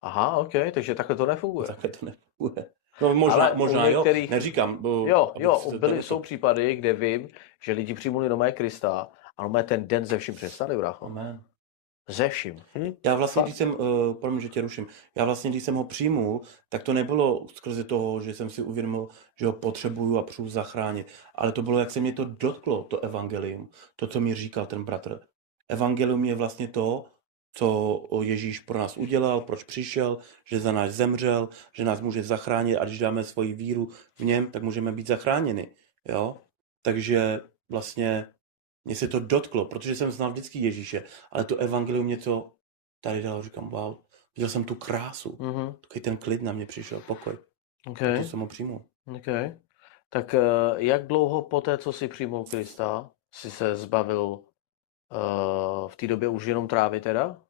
Aha, ok, takže takhle to nefunguje. Takhle to nefunguje. No možná některých... jo, neříkám. Jsou případy, kde vím, že lidi přijmuli normálně Krista a normálně ten den ze vším přestali, brácho. Amen. Ze vším. Já vlastně, když jsem, promiň, že tě ruším, když jsem ho přijmul, tak to nebylo skrze toho, že jsem si uvědomil, že ho potřebuju a přijdu zachránit, ale to bylo, jak se mě to dotklo, to evangelium, to, co mi říkal ten bratr. Evangelium je vlastně to, co Ježíš pro nás udělal, proč přišel, že za nás zemřel, že nás může zachránit a když dáme svoji víru v něm, tak můžeme být zachráněni. Jo? Takže vlastně mě se to dotklo, protože jsem znal vždycky Ježíše, ale to evangelium mě to tady dalo, říkám, wow, viděl jsem tu krásu, takový ten klid na mě přišel, pokoj. Okay. To jsem ho přijmul. Okay. Tak jak dlouho poté, co jsi přijmul Krista, jsi se zbavil v té době už jenom trávy teda?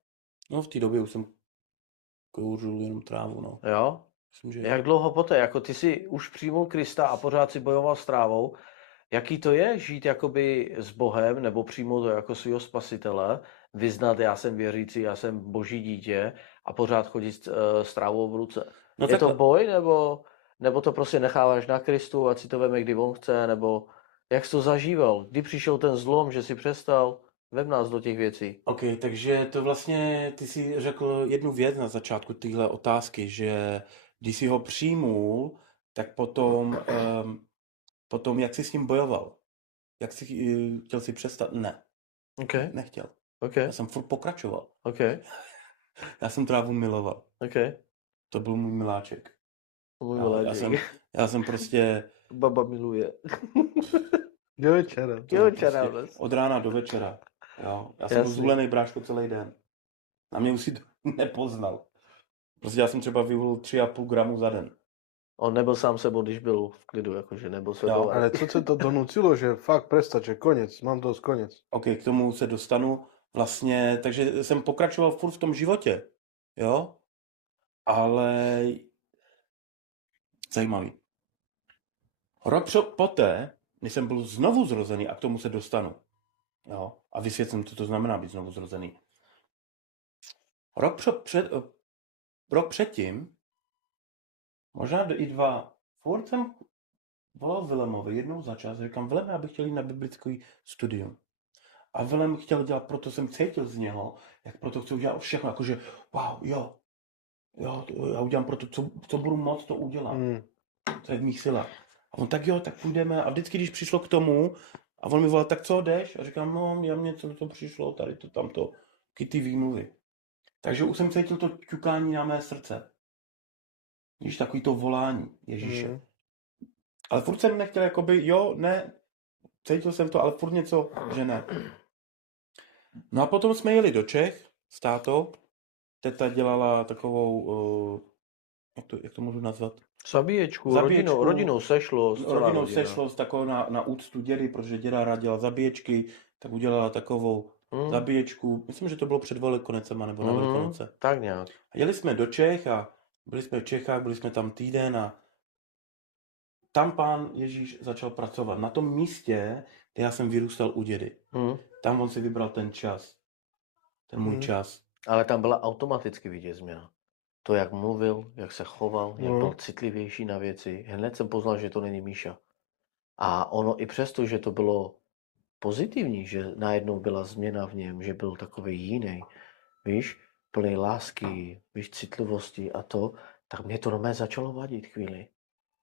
No v té době už jsem kouřil jenom trávu, no. Jo? Myslím, že... Jak dlouho poté, jako ty jsi už přijmul Krista a pořád si bojoval s trávou, jaký to je žít jakoby s Bohem, nebo přijmout to jako svého spasitele, vyznat, já jsem věřící, já jsem boží dítě a pořád chodit s trávou v ruce. No, je to boj, nebo to prostě necháváš na Kristu, ať si to veme, kdy on chce, nebo jak jsi to zažíval? Kdy přišel ten zlom, že si přestal? Vem nás do těch věcí. OK, takže to vlastně, ty jsi řekl jednu věc na začátku téhle otázky, že když jsi ho přijmul, tak potom jak jsi s ním bojoval? Jak jsi chtěl si přestat? Ne. Okay. Nechtěl. Okay. Já jsem furt pokračoval. Okay. Já jsem trávu miloval. Okay. To byl můj miláček. Můj miláček. Já jsem prostě... Baba miluje. Do večera. Prostě od rána do večera. Jo. Já jsem byl zulený, bráško, celý den. Na mě už si to nepoznal. Prostě já jsem třeba vyhul 3,5 gramu za den. On nebyl sám sebou, když byl v klidu, jakože nebyl sebou. No, ale co se to donúcilo, že fakt prestať, že konec, mám dosť konec. OK, k tomu se dostanu. Vlastně, takže jsem pokračoval furt v tom životě. Jo? Ale zajímavý. Rok poté, než jsem byl znovu zrozený, a k tomu se dostanu. Jo? A vysvětlím, co to znamená být znovu zrozený. Rok předtím, možná i 2, furt jsem volal Vilemovi jednou za čas, říkám, Vileme, já bych chtěl jít na biblický studium. A Vilém chtěl dělat, proto jsem cítil z něho, jak proto chci udělat všechno, jakože wow, jo, já udělám proto, co budu moct, to udělám. To je v mých silách. A on tak jo, tak půjdeme. A vždycky, když přišlo k tomu, a on mi volal, tak co, jdeš? A říkám, no, já mě co přišlo, tady to, tamto, ty výmluvy. Takže už jsem cítil to ťukání na mé srdce. Víš, takový to volání Ježíše. Ale furt jsem nechtěl, jakoby, jo, ne, cítil jsem to, ale furt něco, že ne. No a potom jsme jeli do Čech s tátou. Teta dělala takovou, jak to můžu nazvat? Zabíječku, rodinou sešlost. Rodinou sešlost, takovou na úctu dědy, protože děda rád dělal zabíječky, tak udělala takovou zabíječku. Myslím, že to bylo před Velikonocema nebo na Velikonoce. Tak nějak. A jeli jsme do Čech a byli jsme v Čechách, byli jsme tam týden a tam pán Ježíš začal pracovat. Na tom místě, kde já jsem vyrůstal u dědy. Tam on si vybral ten čas. Ten můj čas. Ale tam byla automaticky vidět změna. To, jak mluvil, jak se choval, jak byl citlivější na věci. Hned jsem poznal, že to není Míša. A ono i přesto, že to bylo pozitivní, že najednou byla změna v něm, že byl takový jiný, víš, plný lásky, víš, citlivosti a to, tak mě to na mě začalo vadit chvíli.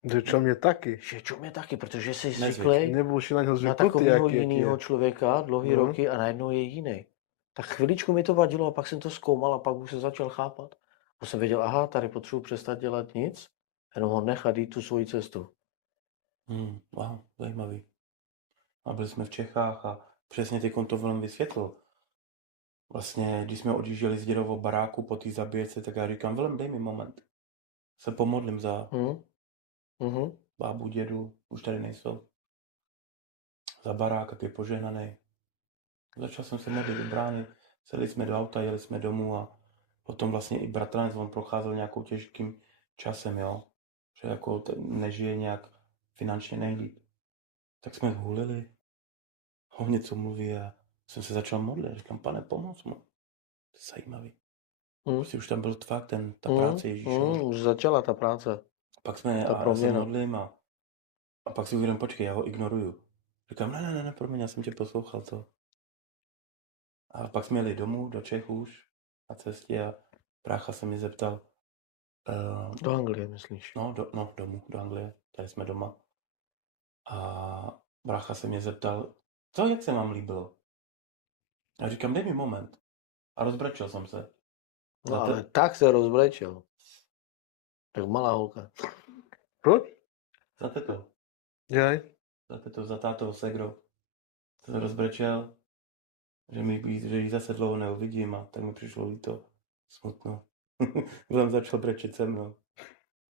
Že čo mě taky. Že čo mě taky, protože jsi zvyklý Nebyl si na něho na zvyknutý, takového jaký jiného je. člověka dlouhý roky a najednou je jiný. Tak chviličku mi to vadilo a pak jsem to zkoumal a pak už se začal chápat. Už jsem věděl, aha, tady potřebuji přestat dělat nic, jenom ho nechat jít tu svoji cestu. Wow, zajímavý. A byli jsme v Čechách a přesně teď to velmi vysvětlil. Vlastně, když jsme odjížděli z dědovou baráku po té zabíjece, tak já říkám, Vilém, dej mi moment. Se pomodlím za bábu, dědu, už tady nejsou. Za barák, jak je požehnaný. Začal jsem se modlit do brány, sedli jsme do auta, jeli jsme domů a potom vlastně i bratranec, on procházel nějakou těžkým časem, jo. Že jako nežije nějak finančně nejlíp. Tak jsme hulili, o něco mluví a jsem se začal modlit. Říkám, Pane, pomoz mu. To je zajímavý. Prostě už tam byl fakt ta práce Ježíšova. Už začala ta práce. Pak jsme, a já se modlím a pak si uvědomím, počkej, já ho ignoruju. Říkám, ne, promiň, já jsem tě poslouchal, co? A pak jsme jeli domů, do Čech už, na cestě a brácha se mi zeptal. Do Anglie, myslíš? Domů, do Anglie, tady jsme doma. A brácha se mě zeptal, co, jak se vám líbilo? Já říkám, dej mi moment. A rozbrečel jsem se. No, ale tak se rozbrečel. Tak malá holka. Proč? Za teto. Jaj. Za tátou segro. Jsem rozbrečel, že ji zase dlouho neuvidím a tak mi přišlo líto. Smutno. Jsem začal brečet se mnou.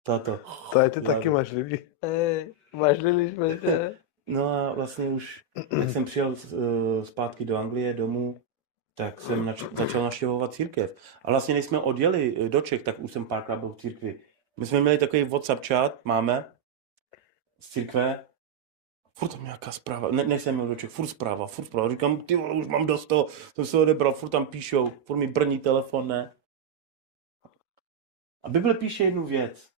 Táto. To aj ty taky máš lidi. Máš lidi špatně. No a vlastně už, jak jsem přijel zpátky do Anglie, domů, tak jsem začal navštěvovat církev. A vlastně, než jsme odjeli do Čech, tak už jsem párkrát byl v církvi. My jsme měli takový WhatsApp chat, máme, z církve. Furt tam nějaká zpráva, než jsem měl do Čech, furt zpráva. Říkám, ty vole, už mám dost toho, jsem se odebral, furt tam píšou, furt mi brní telefon, ne. A Bible píše jednu věc.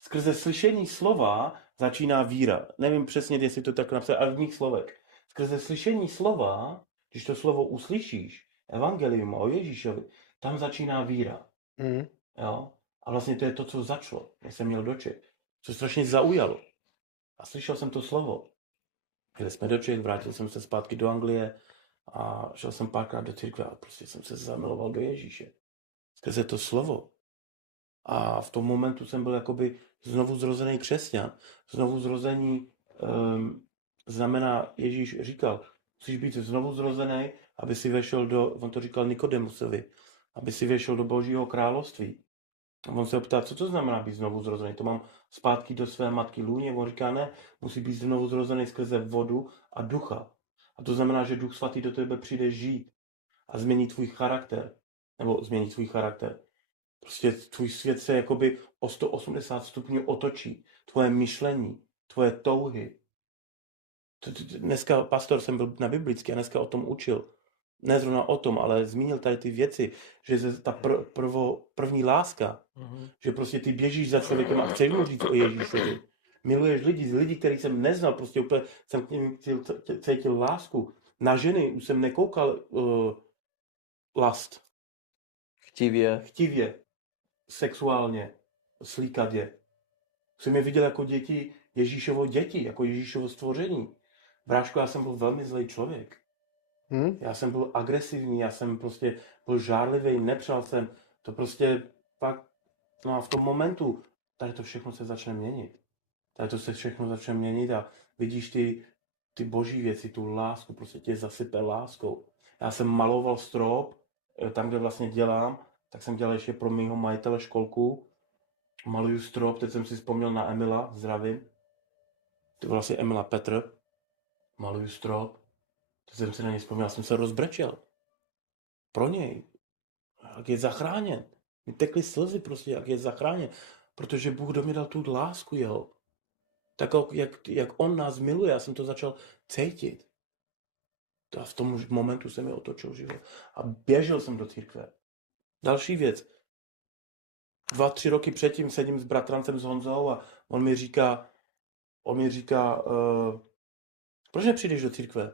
Skrze slyšení slova začíná víra. Nevím přesně, jestli to tak napsal, ale v mých slovech. Skrze slyšení slova, když to slovo uslyšíš, evangelium o Ježíšovi, tam začíná víra. Jo? A vlastně to je to, co začalo, když jsem měl do Čech. Co strašně zaujalo. A slyšel jsem to slovo. Jeli jsme do Čech, vrátil jsem se zpátky do Anglie a šel jsem párkrát do církve a prostě jsem se zamiloval do Ježíše. Skrze to slovo. A v tom momentu jsem byl jakoby znovu zrozený křesťan. Znovu zrození znamená, Ježíš říkal, musíš být znovu zrozený, aby si vešel on to říkal Nikodemusovi, aby si vešel do Božího království. A on se ptá, co to znamená být znovu zrozený? To mám zpátky do své matky lůně. On říká, ne, musí být znovu zrozený skrze vodu a ducha. A to znamená, že Duch Svatý do tebe přijde žít a změní tvůj charakter. Nebo změní tvůj charakter. Prostě tvůj svět se jakoby o 180 stupňů otočí. Tvoje myšlení, tvoje touhy. Dneska pastor jsem byl na biblický a dneska o tom učil. Ne zrovna o tom, ale zmínil tady ty věci, že ta první láska, že prostě ty běžíš za člověkem a chceš mu říct o Ježíšovi. Miluješ lidi, který jsem neznal, prostě úplně jsem k ním cítil lásku. Na ženy už jsem nekoukal last, Chtivě. sexuálně, slíkadě. Jsem je viděl jako děti, Ježíšovo děti, jako Ježíšovo stvoření. Bráško, já jsem byl velmi zlej člověk. Hm? Já jsem byl agresivní, já jsem prostě byl žárlivý, nepřál jsem. To prostě pak, no a v tom momentu, tady to všechno se začne měnit. Tady to se všechno začne měnit a vidíš ty boží věci, tu lásku, prostě tě zasype láskou. Já jsem maloval strop, tam, kde vlastně dělám, tak jsem dělal ještě pro mýho majitele školku. Maluju strop, teď jsem si vzpomněl na Emila, zdravím. To byl vlastně Emila Petr. Maluju strop. Teď jsem si na něj vzpomněl, jsem se rozbrečel. Pro něj. Jak je zachráněn. Mi tekly slzy prostě, jak je zachráněn. Protože Bůh do mě dal tu lásku jeho. Tak jak on nás miluje, já jsem to začal cítit. A v tom momentu se mi otočil život. A běžel jsem do církve. Další věc. 2-3 roky předtím sedím s bratrancem s Honzou a on mi říká, proč nepřijdeš do církve?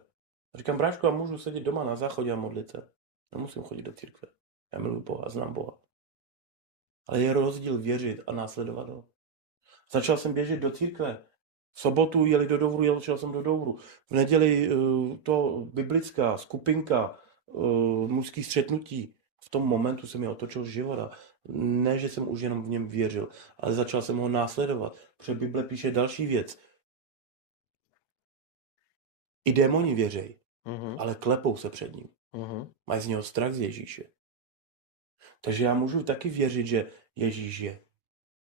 A říkám, bráško, já můžu sedět doma na záchodě a modlit se. Nemusím chodit do církve. Já miluji Boha, znám Boha. Ale je rozdíl věřit a následovat ho. Začal jsem běžet do církve. V sobotu jeli do Douvru, šel jsem do Douvru. V neděli to biblická skupinka, mužský střetnutí. V tom momentu se mi otočil život a ne, že jsem už jenom v něm věřil, ale začal jsem ho následovat. Protože Bible píše další věc. I démoni věřej, ale klepou se před ním. Mají z něho strach z Ježíše. Takže já můžu taky věřit, že Ježíš je.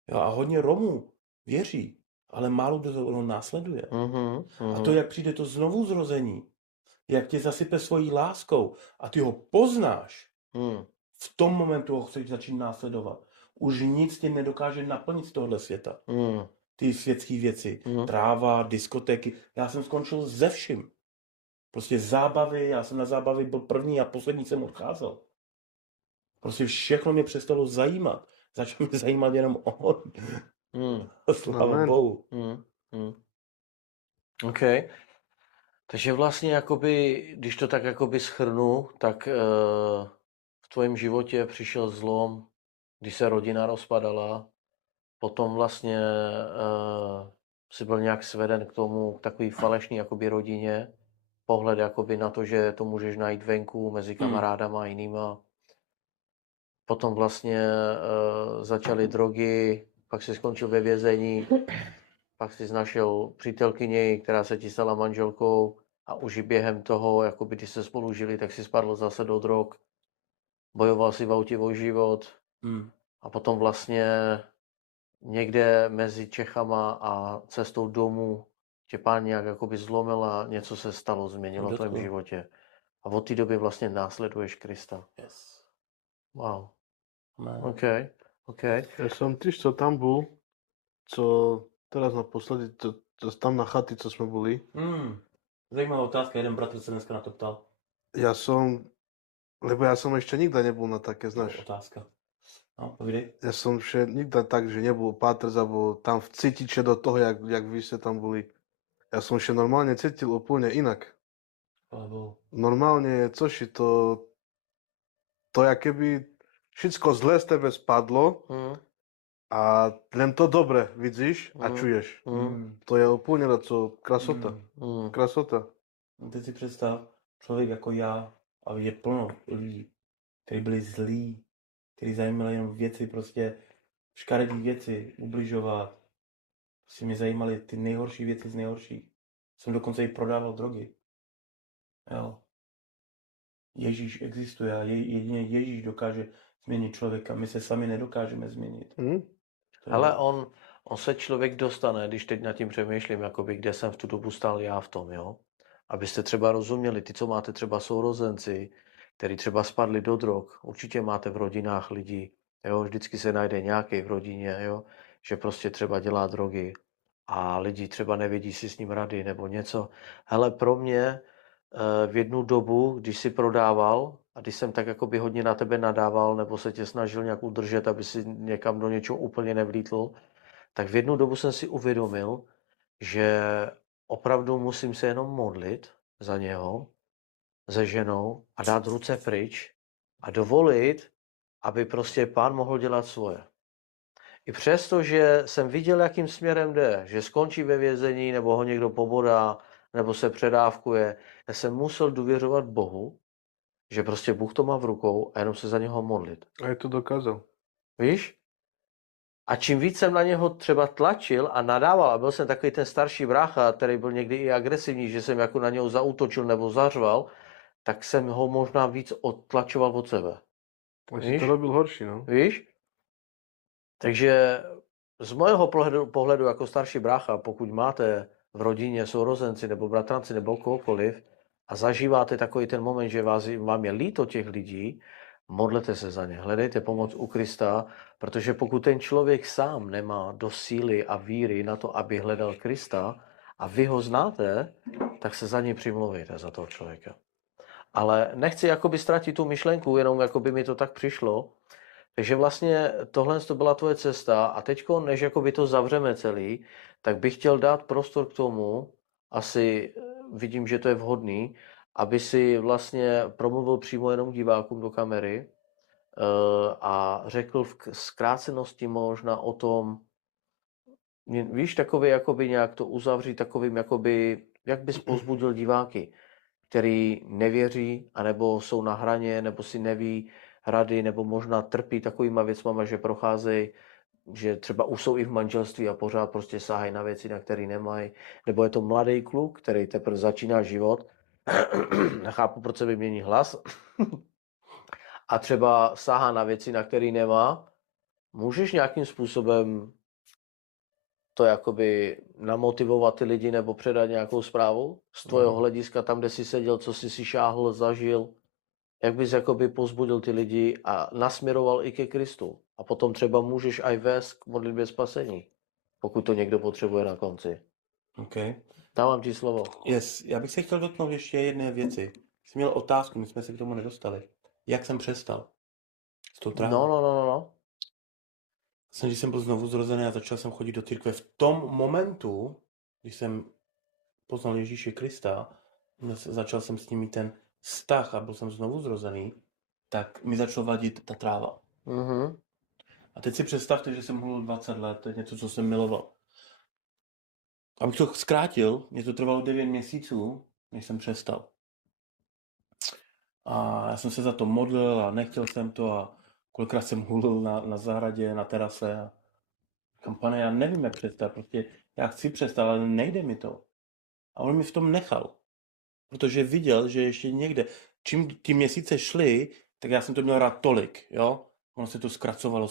Jo, a hodně Romů věří, ale málo kdo ho následuje. A to, jak přijde to znovu zrození, jak tě zasype svojí láskou a ty ho poznáš, v tom momentu ho chceš začít následovat. Už nic tě nedokáže naplnit z tohohle světa. Ty světské věci, tráva, diskotéky. Já jsem skončil ze vším. Prostě zábavy, já jsem na zábavy byl první a poslední jsem odcházel. Prostě všechno mě přestalo zajímat. Začal mě zajímat jenom on. Sláva Amen. Bohu. OK. Takže vlastně jakoby, když to tak jakoby shrnu, tak v tvém životě přišel zlom, když se rodina rozpadala, potom vlastně si byl nějak sveden k tomu, k takový falešný jakoby rodině, pohled jakoby na to, že to můžeš najít venku mezi kamarádama a jinýma. Potom vlastně začaly drogy, pak si skončil ve vězení, pak si našel přítelkyni, která se ti stala manželkou a už i během toho, jakoby když se spolu žili, tak si spadl zase do drog, bojoval si v autě o život a potom vlastně někde mezi Čechama a cestou domů tě Pán nějak jakoby zlomil a něco se stalo, změnilo v tvém životě. A od té doby vlastně následuješ Krista. Yes. Wow. Amen. OK. Ja som tiež, co tam bol, co teraz naposledy, tam na chaty, co sme boli. Zajímavá otázka, jeden bratr se dneska na to ptal. Lebo ja som ešte nikdy nebol na také, znáš. Otázka. No, povídej. Ja som nikdy tak, že nebol pátrc, alebo tam cítiť do toho, jak vy ste tam boli. Ja som normálne cítil úplne inak. Normálne, což to jak keby všetko zlé z tebe spadlo a len to dobre vidíš a čuješ. To je úplně krasota. Krasota. Teď si představ, člověk jako já, a je plno lidí, kteří byli zlí, kteří zajímali jenom věci, prostě škaredý věci, ubližovat. Prostě mě zajímaly ty nejhorší věci z nejhorších. Jsem dokonce i prodával drogy. Jo. Ježíš existuje a jedině Ježíš dokáže změnit člověka. My se sami nedokážeme změnit. Ale on se člověk dostane, když teď nad tím přemýšlím, jakoby, kde jsem v tu dobu stál já v tom, jo. Abyste třeba rozuměli, ty, co máte třeba sourozenci, kteří třeba spadli do drog, určitě máte v rodinách lidi, jo, vždycky se najde nějaký v rodině, jo, že prostě třeba dělá drogy a lidi třeba nevědí si s ním rady nebo něco. Hele, pro mě v jednu dobu, když si prodával a když jsem tak jakoby hodně na tebe nadával nebo se tě snažil nějak udržet, aby si někam do něčeho úplně nevlítl, tak v jednu dobu jsem si uvědomil, že opravdu musím se jenom modlit za něho se ženou a dát ruce pryč a dovolit, aby prostě pán mohl dělat svoje. I přesto, že jsem viděl, jakým směrem jde, že skončí ve vězení, nebo ho někdo pobodá, nebo se předávkuje, já jsem musel důvěřovat Bohu, že prostě Bůh to má v rukou a jenom se za něho modlit. A je to dokázal. Víš? A čím víc jsem na něho třeba tlačil a nadával, a byl jsem takový ten starší brácha, který byl někdy i agresivní, že jsem jako na něho zaútočil nebo zařval, tak jsem ho možná víc odtlačoval od sebe. A si Víš? to robil horší, no. Víš? Takže z mého pohledu jako starší brácha, pokud máte v rodině sourozenci nebo bratranci nebo kohokoliv a zažíváte takový ten moment, že vám je líto těch lidí, modlete se za ně, hledejte pomoc u Krista, protože pokud ten člověk sám nemá dost síly a víry na to, aby hledal Krista a vy ho znáte, tak se za něj přimluvejte, za toho člověka. Ale nechci jakoby ztratit tu myšlenku, jenom jakoby mi to tak přišlo. Takže vlastně tohle to byla tvoje cesta a teďko, než jakoby to zavřeme celý, tak bych chtěl dát prostor k tomu, asi vidím, že to je vhodný, aby si vlastně promluvil přímo jenom divákům do kamery a řekl v zkrácenosti možná o tom, víš, takový jakoby nějak to uzavřít takovým jakoby, jak bys pozbudil diváky, který nevěří, anebo jsou na hraně, nebo si neví rady, nebo možná trpí takovýma věcmama, že procházejí, že třeba už jsou i v manželství a pořád prostě sahají na věci, na které nemají. Nebo je to mladý kluk, který teprve začíná život, nechápu, proč se vymění hlas, a třeba sahá na věci, na které nemá. Můžeš nějakým způsobem to jakoby namotivovat ty lidi nebo předat nějakou zprávu z tvojho hlediska tam, kde jsi seděl, co jsi si šáhl, zažil, jak bys jakoby pozbudil ty lidi a nasměroval i ke Kristu. A potom třeba můžeš aj vést k modlitbě spasení, pokud to někdo potřebuje na konci. OK. Dávám ti slovo. Yes, já bych se chtěl dotknout ještě jedné věci. Jsem měl otázku, my jsme se k tomu nedostali. Jak jsem přestal? S tou trávou. No. Když jsem byl znovu zrozený a začal jsem chodit do církve v tom momentu, když jsem poznal Ježíše Krista, začal jsem s ním mít ten vztah a byl jsem znovu zrozený, tak mi začala vadit ta tráva. Mhm. A teď si představte, že jsem hulil 20 let, to je něco, co jsem miloval. Abych to zkrátil, mě to trvalo 9 měsíců, než jsem přestal. A já jsem se za to modlil a nechtěl jsem to a kolikrát jsem hulil na zahradě, na terase a říkám, pane, já nevím, jak přestat, prostě já chci přestat, ale nejde mi to. A on mi v tom nechal, protože viděl, že ještě někde, čím ty měsíce šly, tak já jsem to měl rád tolik, jo. Ono se to zkracovalo.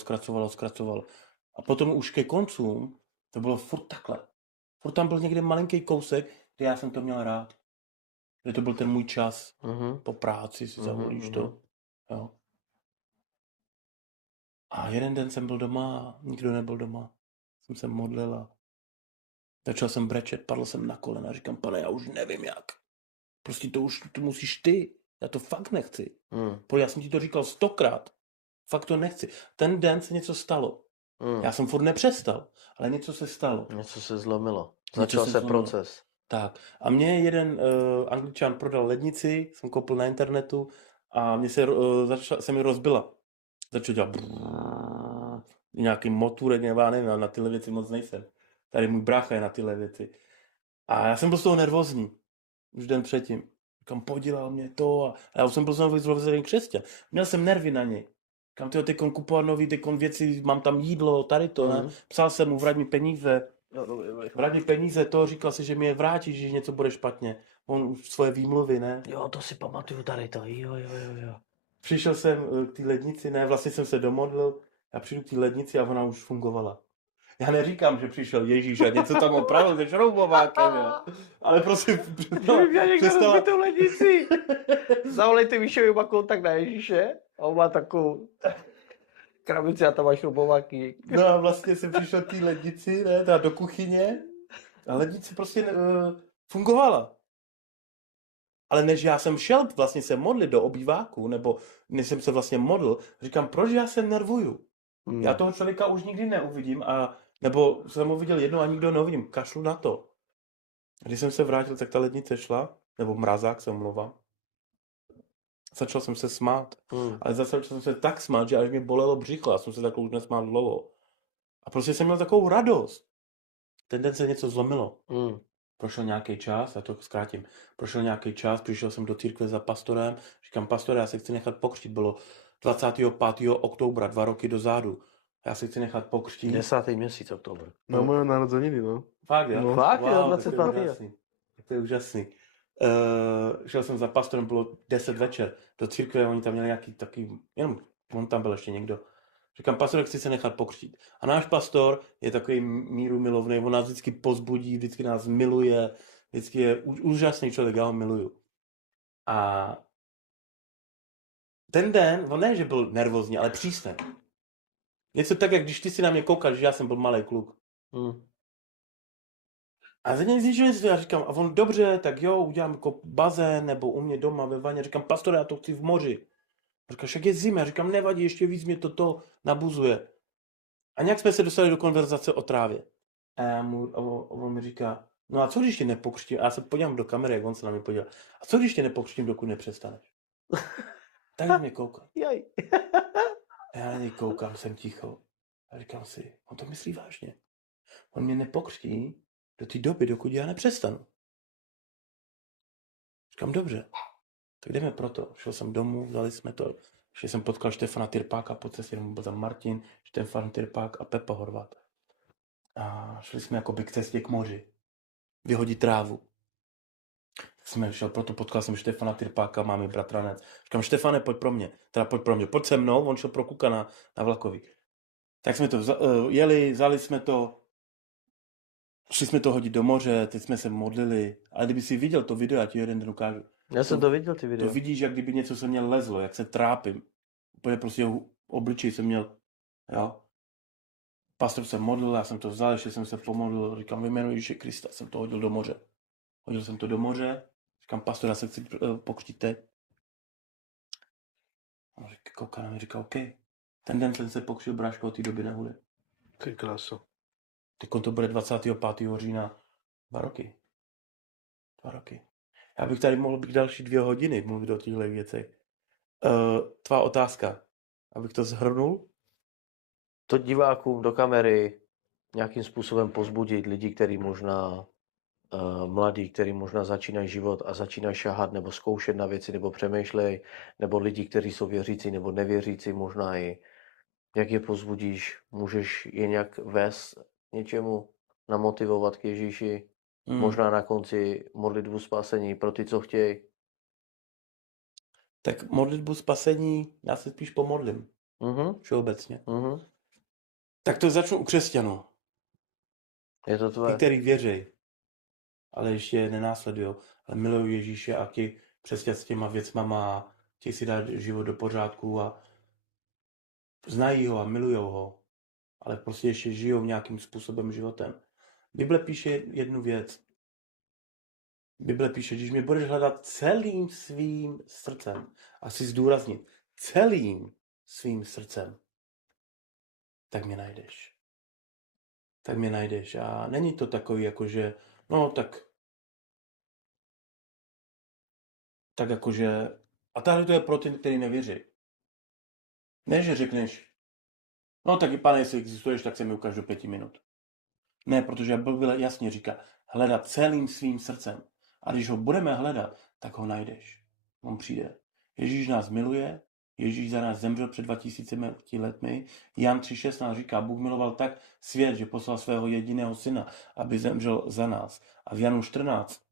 A potom už ke koncům to bylo furt takhle. Furt tam byl někde malinký kousek, kde já jsem to měl rád. Kde to byl ten můj čas po práci, si zavolíš to. Jo. A jeden den jsem byl doma, nikdo nebyl doma. Jsem se modlil a začal jsem brečet, padl jsem na kolena a říkám, pane, já už nevím jak. Prostě to musíš ty. Já to fakt nechci. Já jsem ti to říkal 100krát. Fakt to nechci. Ten den se něco stalo. Já jsem furt nepřestal, ale něco se stalo. Něco se zlomilo. Začal se proces. Tak. A mě jeden Angličan prodal lednici, jsem koupil na internetu a mě se mi rozbila. Začal dělat nějaký motůrek, nevím, na tyhle věci moc nejsem. Tady můj brácha je na tyhle věci. A já jsem byl z toho nervózní. Už den předtím. Říkám, podělal mě to a já už jsem byl znovu zrozený křesťan. Měl jsem nervy na něj. Říkám, teďkon kupovat nový, věci, mám tam jídlo, tady to, ne? Psal jsem mu, vrať mi peníze. Vrať mi peníze, to, říkal si, že mi je vrátíš, že něco bude špatně. On už svoje výmluvy, ne? Jo, to si pamatuju tady to, jo. Přišel jsem k té lednici, ne, vlastně jsem se domodlil, já přijdu k té lednici a ona už fungovala. Já neříkám, že přišel Ježíš a něco tam opravil se šroubovákem, jo. Ale prosím, přestala tu lednici. Zavolejte Míšovi, má kontakt na Ježíše a on má takovou krabici a tam má šroubováky. No a vlastně jsem přišel k té lednici, ne, do kuchyně a lednice prostě fungovala. Ale než já jsem šel vlastně se modlit do obýváku, nebo než jsem se vlastně modlil, říkám, proč já se nervuju? Já toho člověka už nikdy neuvidím, nebo jsem ho viděl jednou a nikdo neuvidím, kašlu na to. Když jsem se vrátil, tak ta lednice šla, nebo mrazák, se omlouvám. Začal jsem se smát. Mm. Ale začal jsem se tak smát, že až mě bolelo břicho. Já jsem se takhle už nesmál dlouho. A prostě jsem měl takovou radost. Ten den se něco zlomilo. Mm. Prošel nějaký čas, já to zkrátím. Prošel nějaký čas, přišel jsem do církve za pastorem. Říkám, pastore, já se chci nechat pokřtít. Bylo 25. oktobra, 2 roky dozadu. Já se chci nechat pokřtít. 10. měsíc oktober. Na moje narozeniny, no. Fakt, jo? No. Fakt, jo, Wow, 25. tak to je úžasný. Tak to je úžasný. Šel jsem za pastorem, bylo 10 večer. Do církve, oni tam měli nějaký taky, jenom on tam byl ještě někdo. Říkám, pastore, chci se nechat pokřtít. A náš pastor je takový míru milovný, on nás vždycky pozbudí, vždycky nás miluje, vždycky je úžasný člověk, já ho miluju. A ten den, on ne, že byl nervózní, ale přísný. Něco tak, jak když ty si na mě koukal, že já jsem byl malý kluk. Mm. A za něj z ničeho nic, já říkám, a on dobře, tak jo, udělám jako bazén, nebo u mě doma ve vaně. Říkám, pastore, já to chci v moři. A říkám, však je zima. Já říkám, nevadí, ještě víc mě toto nabuzuje. A nějak jsme se dostali do konverzace o trávě. A on mi říká, no a co když tě nepokřtím? A já se podívám do kamery, jak on se na mě podíval. A co když tě nepokřtím, dokud nepřestaneš? Tak na mě koukal. Jaj. A já na něj koukám, jsem ticho. A říkám si, on to myslí vážně. On mě nepokřtí do té doby, dokud já nepřestanu. Říkám, dobře, tak jdeme proto. Šel jsem domů, vzali jsme to. Ještě jsem potkal Štefana Tyrpáka, po cestě byl tam Martin, Štefan Tyrpák a Pepa Horvat. A šli jsme jakoby k cestě k moři. Vyhodit trávu. Tak jsme šel, proto potkal jsem Štefana Tyrpáka, máme bratranec. Říkám, Štefane, pojď pro mě, pojď se mnou, on šel pro Kuka na vlakový. Tak jsme to jeli, vzali jsme to, šli jsme to hodit do moře, teď jsme se modlili, ale kdyby si viděl to video, já ti jeden den ukážu. Já jsem to viděl, ty video. To vidíš, jak kdyby něco se mě lezlo, jak se trápím. Úplně prostě obličej jsem měl, jo. Pastor se modlil, já jsem to vzal, ještě jsem se pomodlil, říkám, v jménu Ježíše Krista, jsem to hodil do moře. Hodil jsem to do moře, říkám, pastor, já se chci pokřtít teď. On kouká na mě, říká, OK. Ten den jsem se pokřtil, bráško, od té doby nehude. Ty krása. Teď to bude 25. října. 2 roky. 2 roky. Já bych tady mohl být další 2 hodiny mluvit o těchto věcech. Tvá otázka, abych to shrnul? To divákům do kamery nějakým způsobem pozbudit lidi, kteří možná mladí, kteří možná začínají život a začínají šahat nebo zkoušet na věci nebo přemýšlejí, nebo lidi, kteří jsou věřící nebo nevěřící, možná i jak je pozbudíš, můžeš je nějak vést něčemu, namotivovat k Ježíši, možná na konci modlitbu spasení pro ty, co chtějí. Tak modlitbu spasení, já se spíš pomodlím. Všeobecně. Tak to začnu u křesťanů. Je to tvoje. Ty, který věří, ale ještě nenásledují, ale milují Ježíše a ti přesně s těma věcma má, chtějí si dát život do pořádku a znají ho a milujou ho, ale prostě ještě žijou nějakým způsobem životem. Bible píše jednu věc. Bible píše, když mě budeš hledat celým svým srdcem, a chci zdůraznit, celým svým srdcem, tak mě najdeš. Tak mě najdeš. A není to takový, jakože, no tak jakože, a tady to je pro ty, který nevěří. Ne, že řekneš, no tak i pane, jestli existuješ, tak se mi ukáž do 5 minut. Ne, protože Bible jasně říká, hledat celým svým srdcem. A když ho budeme hledat, tak ho najdeš. On přijde. Ježíš nás miluje, Ježíš za nás zemřel před 2000 lety. Jan 3.16 říká, Bůh miloval tak svět, že poslal svého jediného syna, aby zemřel za nás. A v Janu 14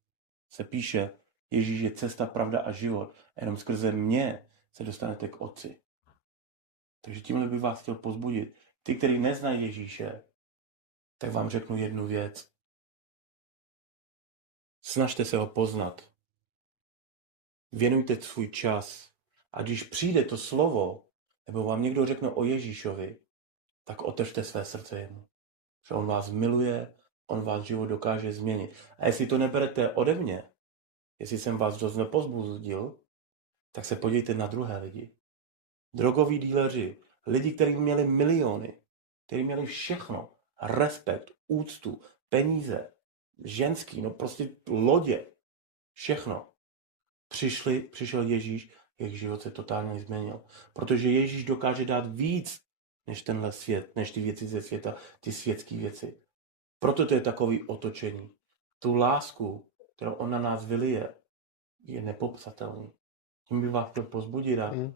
se píše, Ježíš je cesta, pravda a život. A jenom skrze mě se dostanete k Otci. Takže tímhle bych vás chtěl pozbudit. Ty, kteří neznají Ježíše, tak vám řeknu jednu věc. Snažte se ho poznat. Věnujte svůj čas. A když přijde to slovo, nebo vám někdo řekne o Ježíšovi, tak otevřte své srdce jemu. Že on vás miluje, on vás život dokáže změnit. A jestli to neberete ode mě, jestli jsem vás dost nepozbudil, tak se podívejte na druhé lidi. Drogoví díleři, lidi, kteří měli miliony, kteří měli všechno, respekt, úctu, peníze, ženský, no prostě lodě, všechno. Přišel Ježíš, jejich život se totálně změnil. Protože Ježíš dokáže dát víc než tenhle svět, než ty věci ze světa, ty světské věci. Proto to je takový otočení. Tu lásku, kterou on na nás vylije, je nepopsatelný. Tím bych vás chtěl pozbudit a Mm.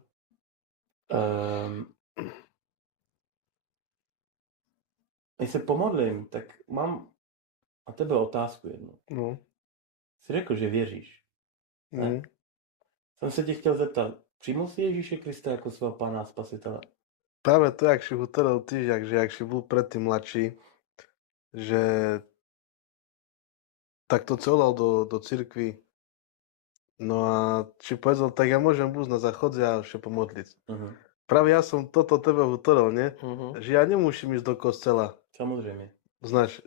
než se pomodlím, tak mám na tebe otázku jednu. No. Jsi řekl, že věříš. Ne? Mm. Jsem se tě chtěl zeptat, přijmul jsi Ježíše Krista jako svého pána a spasitele? Práve to, jak si hovoril ty, že jak si bol predtým mladší, že tak to celal do cirkvi. No a či povedal, tak ja môžem búť na záchode a ešte pomodliť. Práve ja som toto tebe hovoril, nie? Že ja nemusím ísť do kostela. Samozřejmě. Znaš,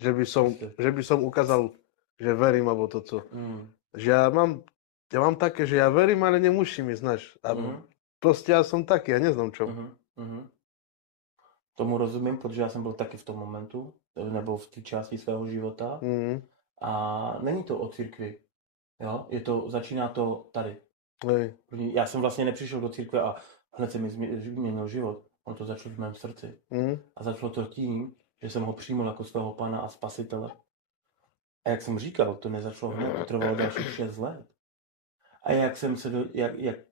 že by som ukázal, že verím, alebo toto. Že ja mám také, že ja verím, ale nemusím ísť, znaš. A proste ja som taký, ja neznám čo. Tomu rozumím, protože já jsem byl taky v tom momentu, nebo v té části svého života. A není to o církvi. Jo? Začíná to tady. Hej. Já jsem vlastně nepřišel do církve a hned se mi změnil život. On to začalo v mém srdci. A začalo to tím, že jsem ho přijmul jako svého pána a spasitele. A jak jsem říkal, to nezačalo hned, to trvalo dalších 6 let. A jak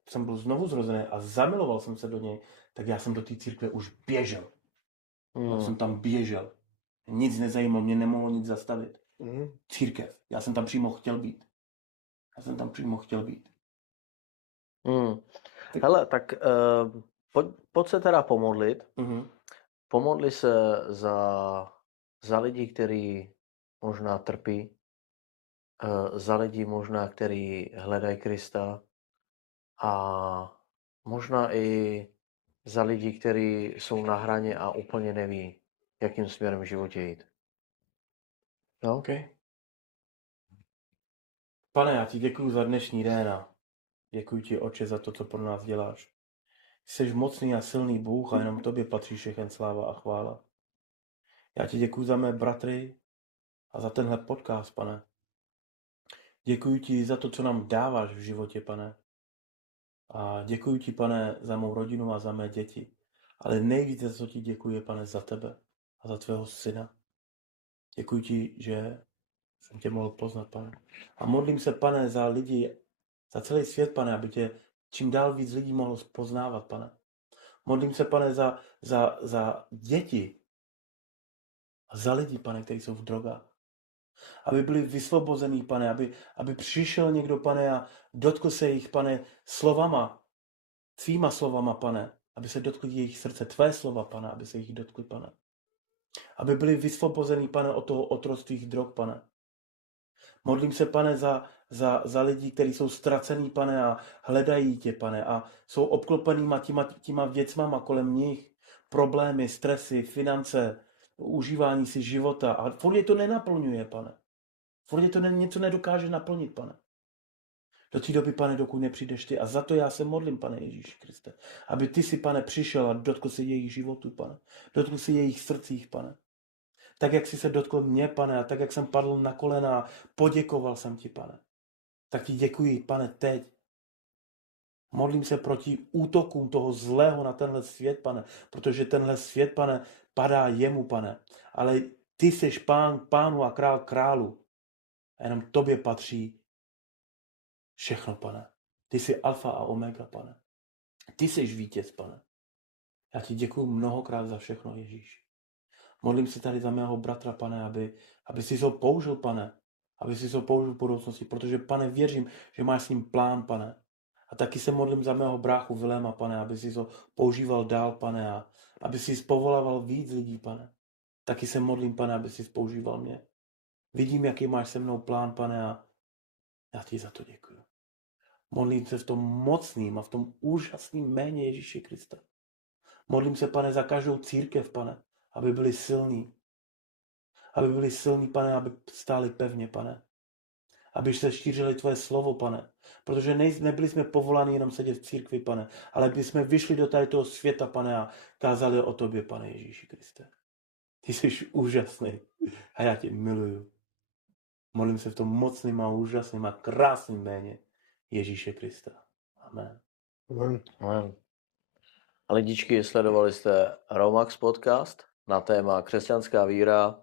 jsem byl znovu zrozený a zamiloval jsem se do něj, tak já jsem do té církve už běžel. Já jsem tam běžel. Nic nezajímalo, mě nemohlo nic zastavit. Církev. Já jsem tam přímo chtěl být. Hele, tak pojď se teda pomodlit. Pomodli se za lidi, kteří možná trpí, za lidi možná, kteří hledají Krista a možná i za lidi, kteří jsou na hraně a úplně neví, jakým směrem v životě jít. No? Okay. Pane, já ti děkuji za dnešní den a děkuji ti, Otče, za to, co pro nás děláš. Jsi mocný a silný Bůh a jenom tobě patří všechen sláva a chvála. Já ti děkuji za mé bratry a za tenhle podcast, Pane. Děkuji ti za to, co nám dáváš v životě, Pane. A děkuji ti, Pane, za mou rodinu a za mé děti. Ale nejvíce, co ti děkuji, Pane, za tebe a za tvého syna. Děkuji ti, že jsem tě mohl poznat, Pane. A modlím se, Pane, za lidi, za celý svět, Pane, aby tě čím dál víc lidí mohlo poznávat, Pane. Modlím se, Pane, za děti a za lidi, Pane, kteří jsou v drogách. Aby byli vysvobozený, Pane, aby přišel někdo, Pane, a dotkl se jich, Pane, slovama, tvýma slovama, Pane, aby se dotkli jejich srdce, tvé slova, Pane, aby se jich dotkli, Pane. Aby byli vysvobozený, Pane, od toho otroctví drog, Pane. Modlím se, Pane, za lidi, kteří jsou ztracený, Pane, a hledají tě, Pane, a jsou obklopenýma těma věcmama kolem nich, problémy, stresy, finance, užívání si života a furt je to nenaplňuje, Pane. Furt je to něco nedokáže naplnit, Pane. Do té doby, Pane, dokud nepřijdeš ty. A za to já se modlím, Pane Ježíši Kriste. Aby ty si, Pane, přišel a dotkl si jejich životů, Pane. Dotkl si jejich srdcích, Pane. Tak, jak jsi se dotkl mě, Pane, a tak, jak jsem padl na kolena a poděkoval jsem ti, Pane. Tak ti děkuji, Pane, teď. Modlím se proti útokům toho zlého na tenhle svět, Pane, protože tenhle svět, Pane, padá jemu, Pane. Ale ty jsi pán pánu a král králu. A jenom tobě patří všechno, Pane. Ty jsi alfa a omega, Pane. Ty jsi vítěz, Pane. Já ti děkuji mnohokrát za všechno, Ježíš. Modlím se tady za mého bratra, Pane, aby si ho použil, Pane. Aby si ho použil v budoucnosti, protože, Pane, věřím, že máš s ním plán, Pane. A taky se modlím za mého bráchu Viléma, Pane, aby si ho používal dál, Pane, a aby si povolával víc lidí, Pane. Taky se modlím, Pane, aby si používal mě. Vidím, jaký máš se mnou plán, Pane, a já ti za to děkuji. Modlím se v tom mocným a v tom úžasným jméně Ježíše Krista. Modlím se, Pane, za každou církev, Pane, aby byli silní. Aby byli silní, Pane, aby stáli pevně, Pane. Aby se šířili tvoje slovo, Pane. Protože nebyli jsme povoláni jenom sedět v církvi, Pane, ale aby jsme vyšli do tady toho světa, Pane, a kázali o tobě, Pane Ježíši Kriste. Ty jsi úžasný a já tě miluju. Modlím se v tom mocným a úžasným a krásným jméně Ježíše Krista. Amen. Amen. A lidičky, sledovali jste Romax podcast na téma křesťanská víra,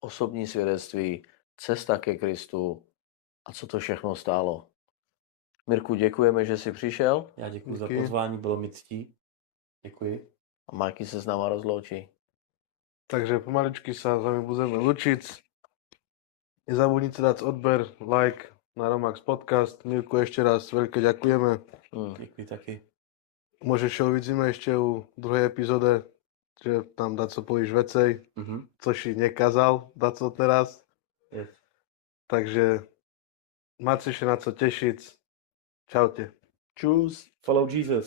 osobní svědectví, cesta ke Kristu a co to všechno stálo. Mirku, děkujeme, že jsi přišel Já děkuji za Díky. pozvání, bylo mi ctí. Děkuji. a Majky se s náma rozloučí. Takže pomaličky sa s vami budeme lučiť. Nezabudnite dať odber, like na Romax podcast. Mirku, ešte raz veľké ďakujeme. Děkuji taky. Może się uvidíme ešte u druhej epizóde, že tam dať co povíš vecej, co si nekázal dať co teraz. Yes. Takže máte sa na co tešiť. Čaute. Choose, follow Jesus.